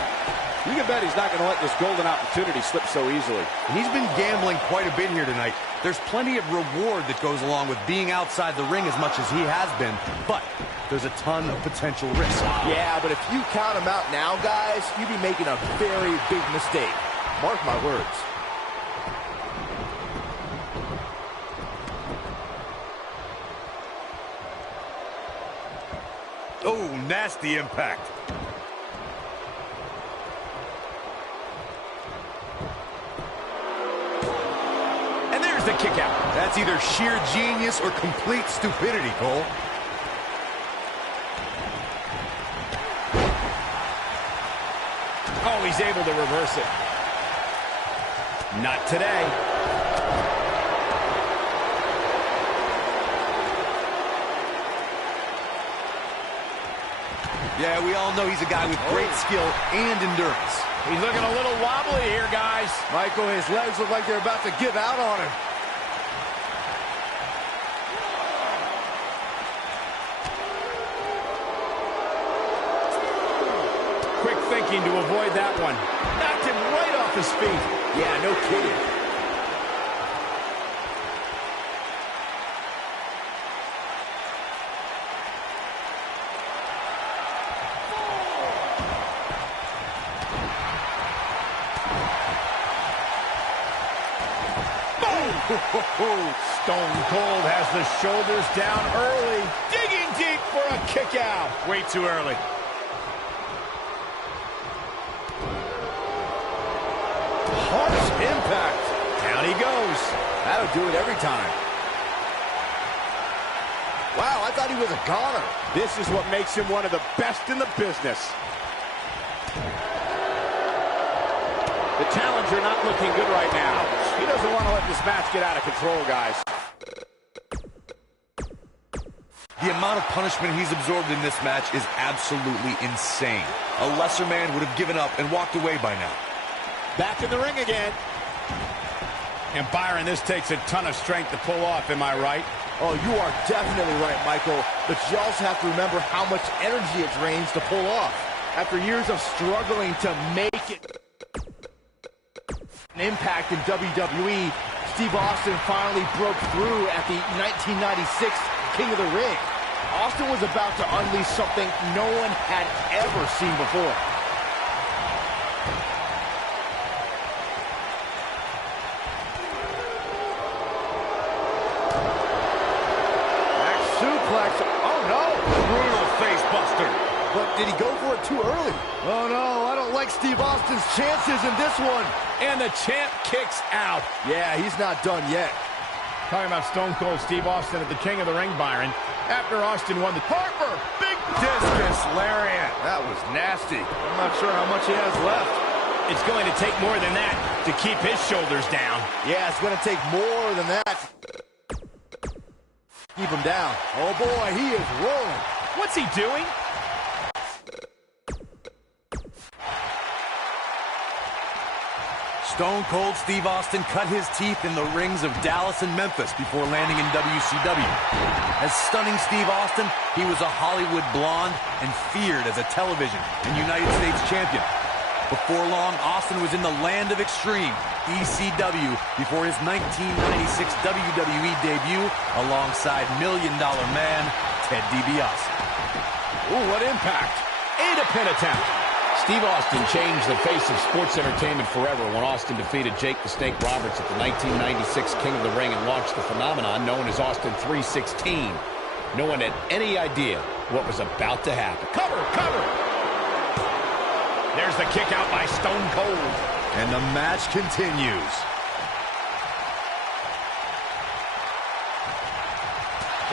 You can bet he's not going to let this golden opportunity slip so easily. And he's been gambling quite a bit here tonight. There's plenty of reward that goes along with being outside the ring as much as he has been, but there's a ton of potential risk. Yeah, but if you count him out now, guys, you'd be making a very big mistake. Mark my words. Oh, nasty impact. And there's the kick out. That's either sheer genius or complete stupidity, Cole. Oh, he's able to reverse it. Not today. Yeah, we all know he's a guy with great skill and endurance. He's looking a little wobbly here, guys. Michael, his legs look like they're about to give out on him. Quick thinking to avoid that one. Knocked him right off his feet. Yeah, no kidding. Stone Cold has the shoulders down early. Digging deep for a kick out. Way too early. Harsh impact. Down he goes. That'll do it every time. Wow, I thought he was a goner. This is what makes him one of the best in the business. The challenger not looking good right now. He doesn't want to let this match get out of control, guys. The amount of punishment he's absorbed in this match is absolutely insane. A lesser man would have given up and walked away by now. Back in the ring again. And Byron, this takes a ton of strength to pull off, am I right? Oh, you are definitely right, Michael. But you also have to remember how much energy it drains to pull off. After years of struggling to make it an impact in WWE, Steve Austin finally broke through at the 1996 King of the Ring. Austin was about to unleash something no one had ever seen before. Back suplex. Oh, no. Brutal face buster. But did he go for it too early? Oh, no. I don't like Steve Austin's chances in this one. And the champ kicks out. Yeah, he's not done yet. Talking about Stone Cold Steve Austin at the King of the Ring, Byron. After Austin won the Harper, big discus lariat. That was nasty. I'm not sure how much he has left. It's going to take more than that to keep his shoulders down. Yeah, it's going to take more than that. Keep him down. Oh, boy, he is rolling. What's he doing? Stone Cold Steve Austin cut his teeth in the rings of Dallas and Memphis before landing in WCW. As stunning Steve Austin, he was a Hollywood blonde and feared as a television and United States champion. Before long, Austin was in the land of extreme, ECW, before his 1996 WWE debut alongside Million Dollar Man, Ted DiBiase. Ooh, what impact. And a pin attempt. Steve Austin changed the face of sports entertainment forever when Austin defeated Jake the Snake Roberts at the 1996 King of the Ring and launched the phenomenon known as Austin 316. No one had any idea what was about to happen. Cover, cover! There's the kick out by Stone Cold. And the match continues.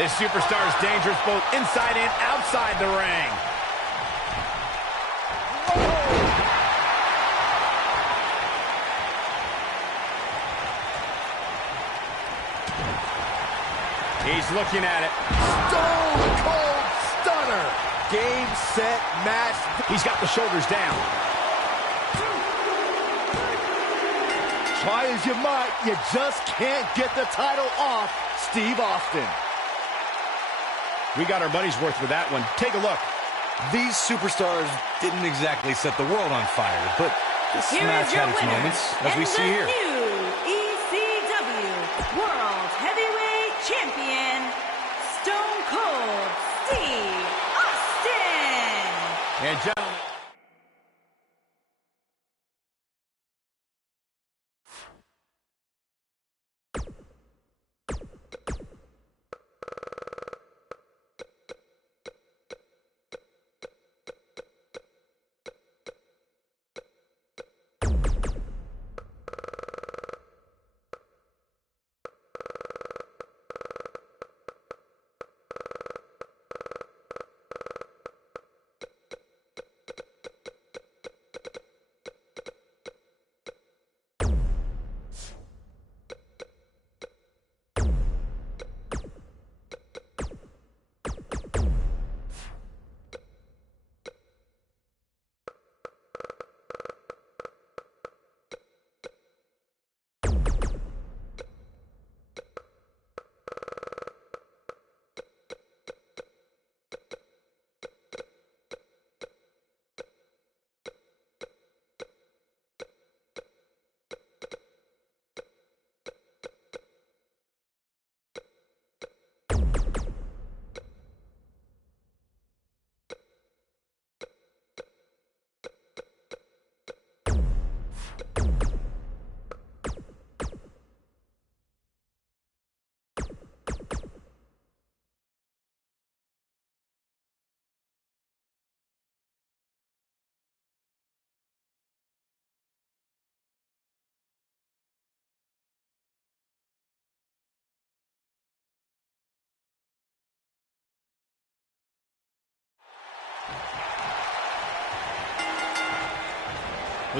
This superstar is dangerous both inside and outside the ring. He's looking at it. Stone Cold Stunner. Game, set, match. He's got the shoulders down. Try as you might, you just can't get the title off Steve Austin. We got our money's worth with that one. Take a look. These superstars didn't exactly set the world on fire, but this match had its moments, as we see here. New ECW World Heavyweight Champion, Stone Cold Steve Austin. And gentlemen,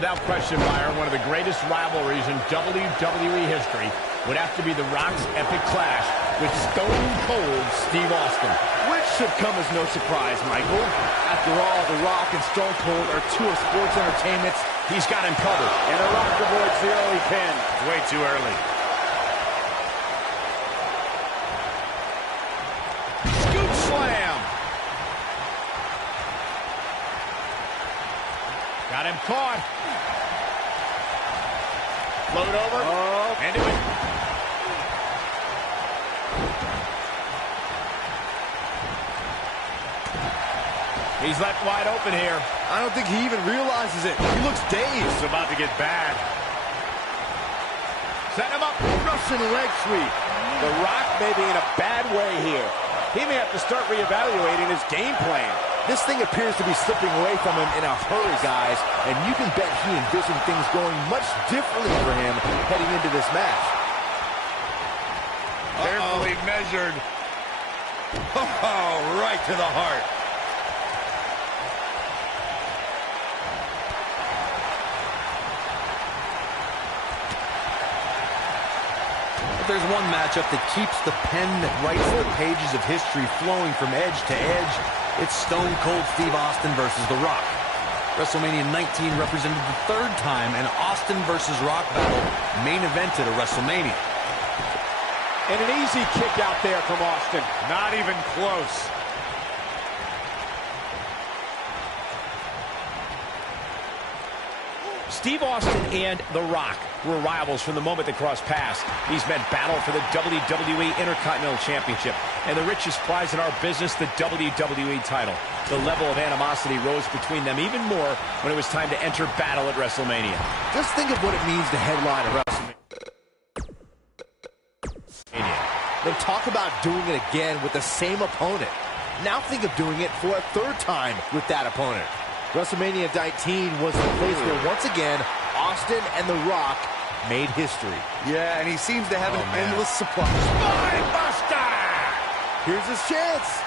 without question, Byron, one of the greatest rivalries in WWE history would have to be The Rock's epic clash with Stone Cold Steve Austin. Which should come as no surprise, Michael. After all, The Rock and Stone Cold are two of sports entertainment's. He's got him covered. And The Rock avoids the early pin. Way too early. Scoop slam. Got him caught. Float over. Oh. And it was. He's left wide open here. I don't think he even realizes it. He looks dazed. It's about to get bad. Set him up. Russian leg sweep. The Rock may be in a bad way here. He may have to start reevaluating his game plan. This thing appears to be slipping away from him in a hurry, guys. And you can bet he envisioned things going much differently for him heading into this match. Carefully measured. Oh, right to the heart. If there's one matchup that keeps the pen that writes the pages of history flowing from edge to edge, it's Stone Cold Steve Austin versus The Rock. WrestleMania 19 represented the third time an Austin versus Rock battle main evented a WrestleMania. And an easy kick out there from Austin. Not even close. Steve Austin and The Rock were rivals from the moment they crossed paths. These men battled for the WWE Intercontinental Championship and the richest prize in our business, the WWE title. The level of animosity rose between them even more when it was time to enter battle at WrestleMania. Just think of what it means to headline a WrestleMania. Then talk about doing it again with the same opponent. Now think of doing it for a third time with that opponent. WrestleMania 19 was the place where, once again, Austin and The Rock made history. Yeah, and he seems to have an endless supply. Spine Buster! Here's his chance.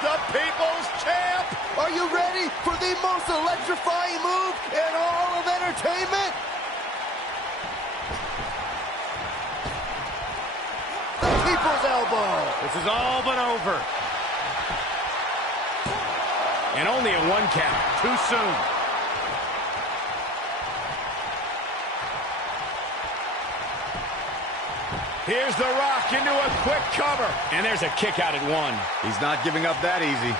The People's Champ! Are you ready for the most electrifying move in all of entertainment? The People's Elbow. This is all but over. And only a 1 count. Too soon. Here's The Rock into a quick cover. And there's a kick out at 1. He's not giving up that easy.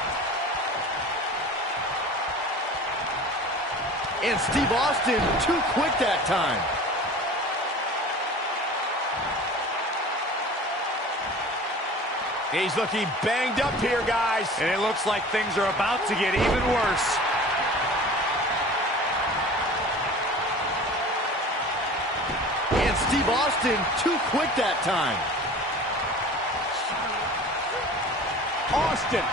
And Steve Austin too quick that time. He's looking banged up here, guys. And it looks like things are about to get even worse. And Steve Austin too quick that time. Austin.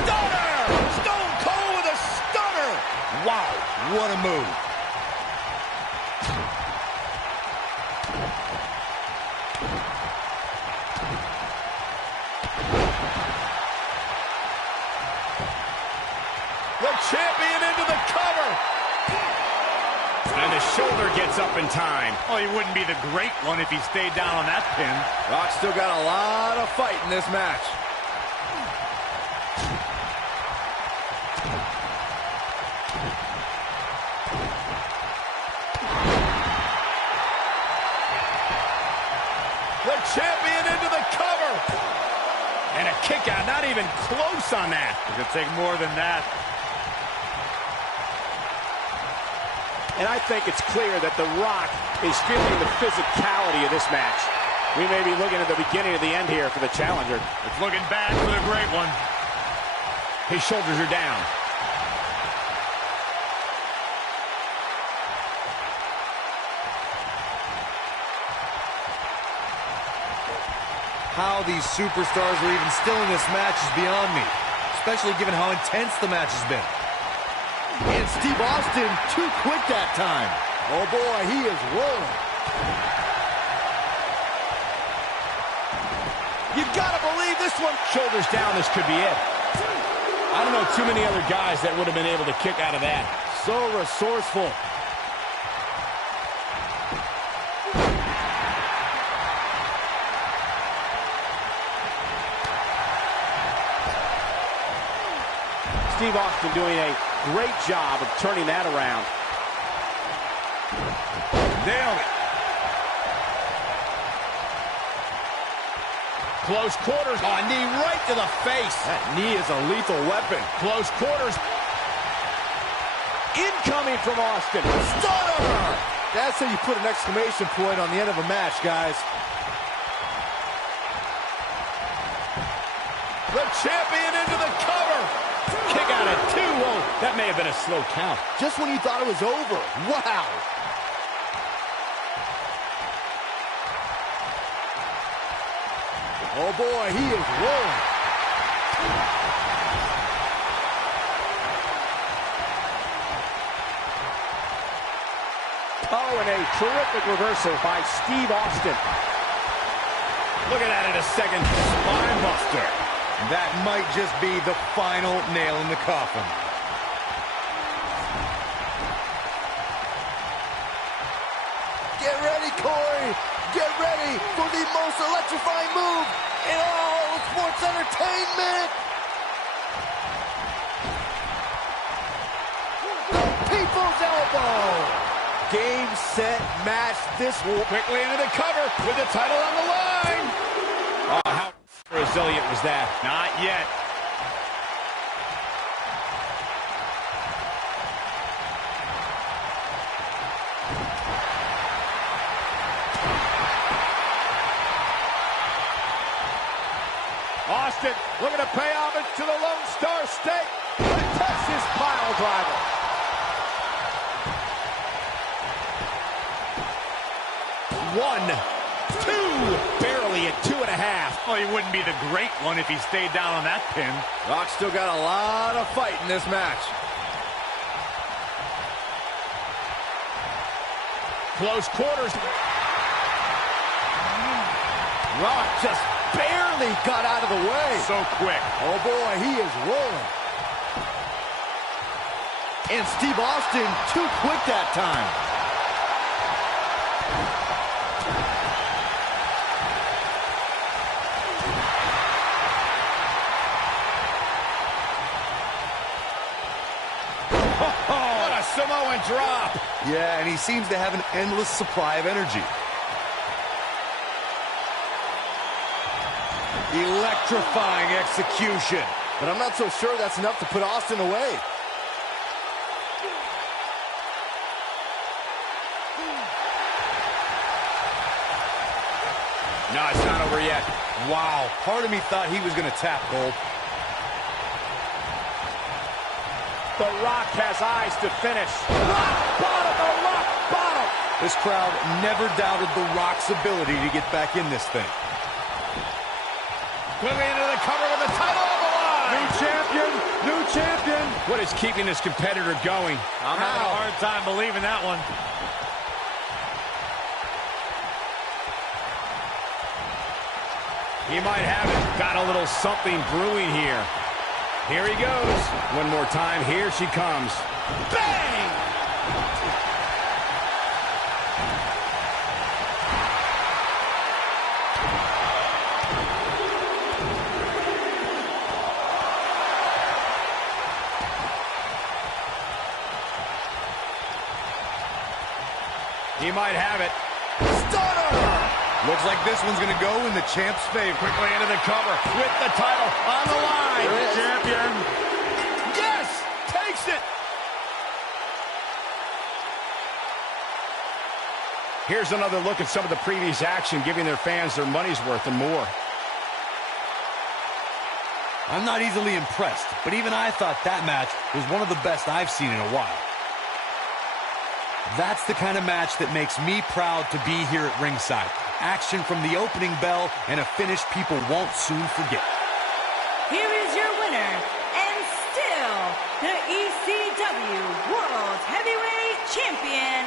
Stunner! Stone Cold with a stunner! Wow, what a move. The champion into the cover. And the shoulder gets up in time. Oh, he wouldn't be the great one if he stayed down on that pin. Rock's still got a lot of fight in this match. The champion into the cover. And a kick out, not even close on that. It could take more than that. And I think it's clear that The Rock is feeling the physicality of this match. We may be looking at the beginning of the end here for the challenger. It's looking bad for the great one. His shoulders are down. How these superstars are even still in this match is beyond me, especially given how intense the match has been. And Steve Austin too quick that time. Oh boy, he is rolling. You gotta believe this one. Shoulders down, this could be it. I don't know too many other guys that would have been able to kick out of that. So resourceful. Steve Austin doing a great job of turning that around. Nailed it. Close quarters. Oh, knee right to the face. That knee is a lethal weapon. Close quarters. Incoming from Austin. Stunner! That's how you put an exclamation point on the end of a match, guys. The champion into the cover. Kick out at 2. Whoa, that may have been a slow count. Just when you thought it was over. Wow. Oh boy, he is rolling. Oh, and a terrific reversal by Steve Austin. Look at that in a second. Spine buster. That might just be the final nail in the coffin. Get ready, Corey. Get ready for the most electrifying move in all of sports entertainment. The People's Elbow. Game, set, match. This will Quickly into the cover with the title on the line. Oh, how resilient was that? Not yet. Austin looking to pay homage to the Lone Star State. The Texas pile driver. One, two, barely at 2.5. Well, he wouldn't be the great one if he stayed down on that pin. Rock's still got a lot of fight in this match. Close quarters. Rock just barely got out of the way. So quick. Oh boy, he is rolling. And Steve Austin too quick that time. What a Samoan drop. Yeah, and he seems to have an endless supply of energy. Electrifying execution. But I'm not so sure that's enough to put Austin away. No, it's not over yet. Wow, part of me thought he was going to tap, Cole. The Rock has eyes to finish. Rock bottom, the Rock bottom. This crowd never doubted The Rock's ability to get back in this thing. Quickly into the cover with the title on the line. New champion, new champion. What is keeping this competitor going? I'm having a hard time believing that one. He might have it. Got a little something brewing here. Here he goes. One more time. Here she comes. Bang! He might have it. Stunner! Looks like this one's going to go in the champ's favor. Quickly into the cover with the title on the line. Champion. Yes! Takes it! Here's another look at some of the previous action, giving their fans their money's worth and more. I'm not easily impressed, but even I thought that match was one of the best I've seen in a while. That's the kind of match that makes me proud to be here at ringside. Action from the opening bell and a finish people won't soon forget. Here is your winner, and still the ECW World Heavyweight Champion,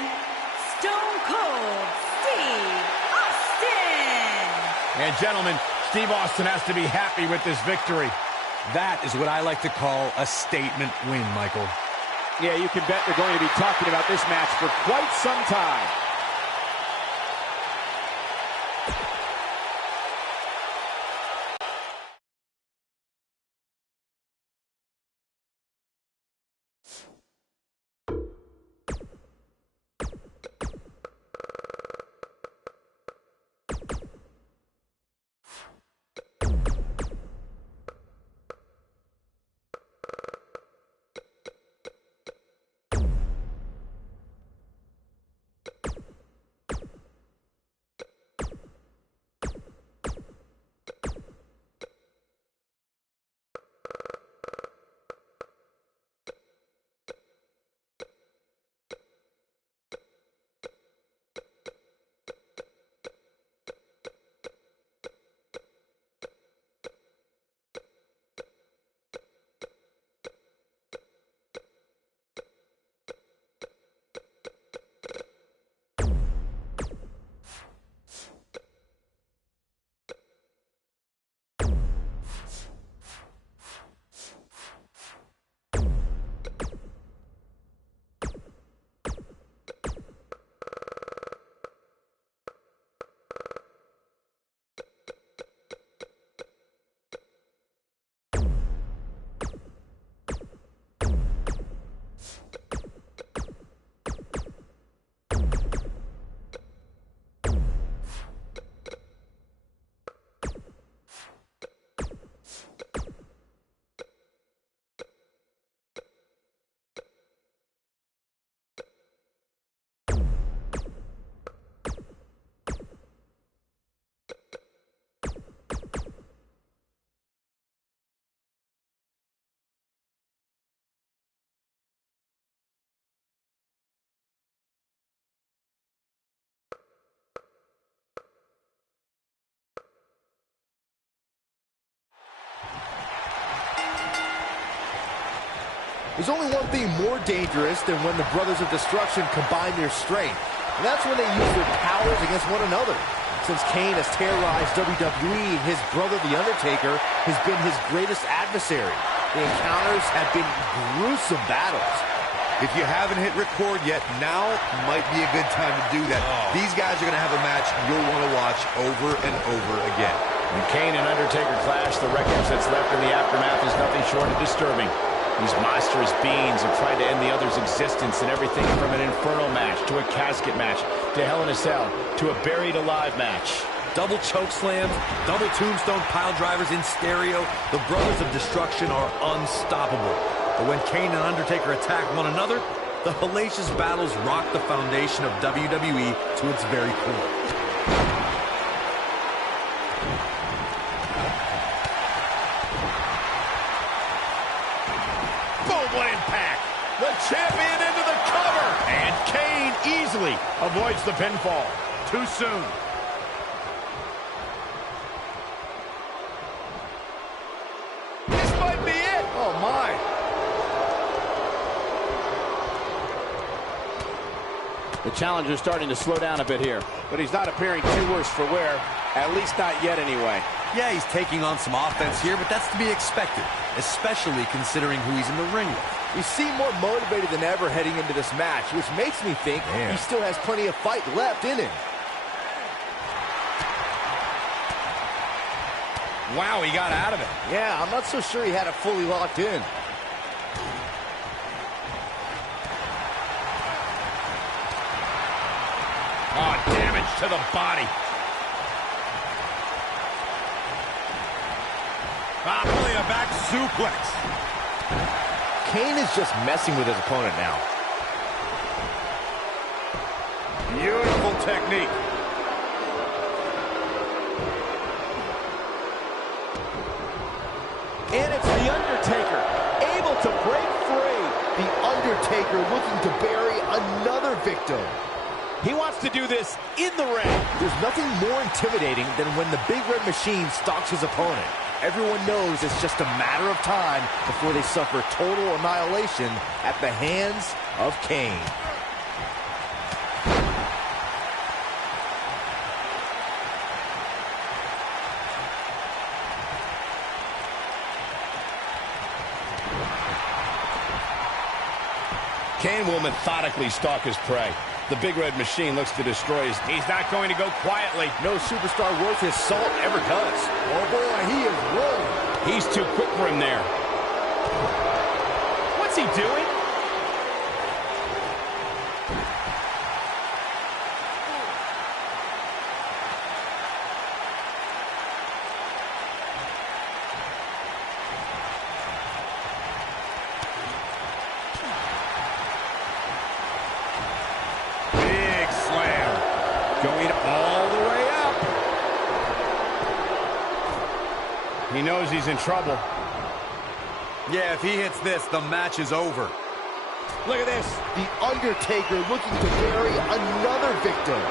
Stone Cold Steve Austin. And gentlemen, Steve Austin has to be happy with this victory. That is what I like to call a statement win, Michael. Yeah, you can bet they're going to be talking about this match for quite some time. There's only one thing more dangerous than when the Brothers of Destruction combine their strength, and that's when they use their powers against one another. Since Kane has terrorized WWE, his brother, The Undertaker, has been his greatest adversary. The encounters have been gruesome battles. If you haven't hit record yet, now might be a good time to do that. These guys are going to have a match you'll want to watch over and over again. When Kane and Undertaker clash, the wreckage that's left in the aftermath is nothing short of disturbing. These monstrous beings have tried to end the other's existence in everything from an Inferno match to a casket match to Hell in a Cell to a buried alive match. Double choke slams, double tombstone pile drivers in stereo. The Brothers of Destruction are unstoppable. But when Kane and Undertaker attack one another, the hellacious battles rock the foundation of WWE to its very core. The champion into the cover. And Kane easily avoids the pinfall. Too soon. This might be it. Oh, my. The challenger's starting to slow down a bit here, but he's not appearing too worse for wear, at least not yet anyway. Yeah, he's taking on some offense here, but that's to be expected, especially considering who he's in the ring with. He seemed more motivated than ever heading into this match, which makes me think he still has plenty of fight left in him. Wow, he got out of it. Yeah, I'm not so sure he had it fully locked in. Oh, damage to the body. Really a back suplex. Kane is just messing with his opponent now. Beautiful technique. And it's The Undertaker, able to break free. The Undertaker looking to bury another victim. He wants to do this in the ring. There's nothing more intimidating than when the Big Red Machine stalks his opponent. Everyone knows it's just a matter of time before they suffer total annihilation at the hands of Kane. Kane will methodically stalk his prey. The Big Red Machine looks to destroy his... He's not going to go quietly. No superstar worth his salt ever does. Oh boy, he is rolling. He's too quick for him there. What's he doing? Going all the way up. He knows he's in trouble. Yeah, if he hits this, the match is over. Look at this. The Undertaker looking to bury another victim.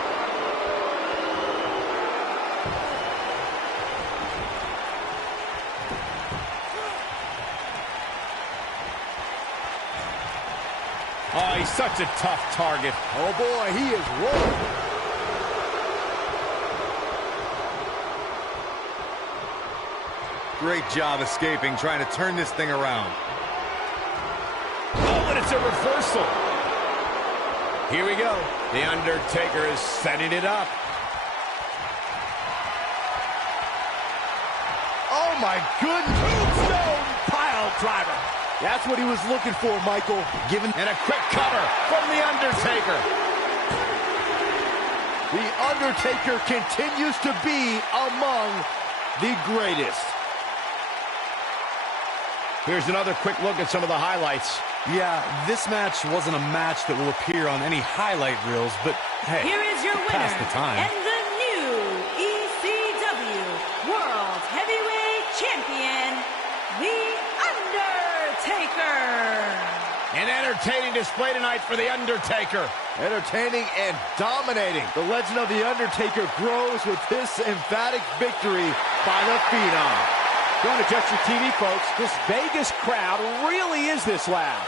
Oh, he's such a tough target. Oh boy, he is rolling. Great job escaping, trying to turn this thing around. Oh, and it's a reversal. Here we go. The Undertaker is setting it up. Oh my goodness. Tombstone pile driver. That's what he was looking for, Michael. And a quick cover from The Undertaker. The Undertaker continues to be among the greatest. Here's another quick look at some of the highlights. Yeah, this match wasn't a match that will appear on any highlight reels, but hey, Here is your winner, past the time. and the new ECW World Heavyweight Champion, The Undertaker. An entertaining display tonight for The Undertaker. Entertaining and dominating. The legend of The Undertaker grows with this emphatic victory by the Phenom. Don't adjust your TV, folks. This Vegas crowd really is this loud.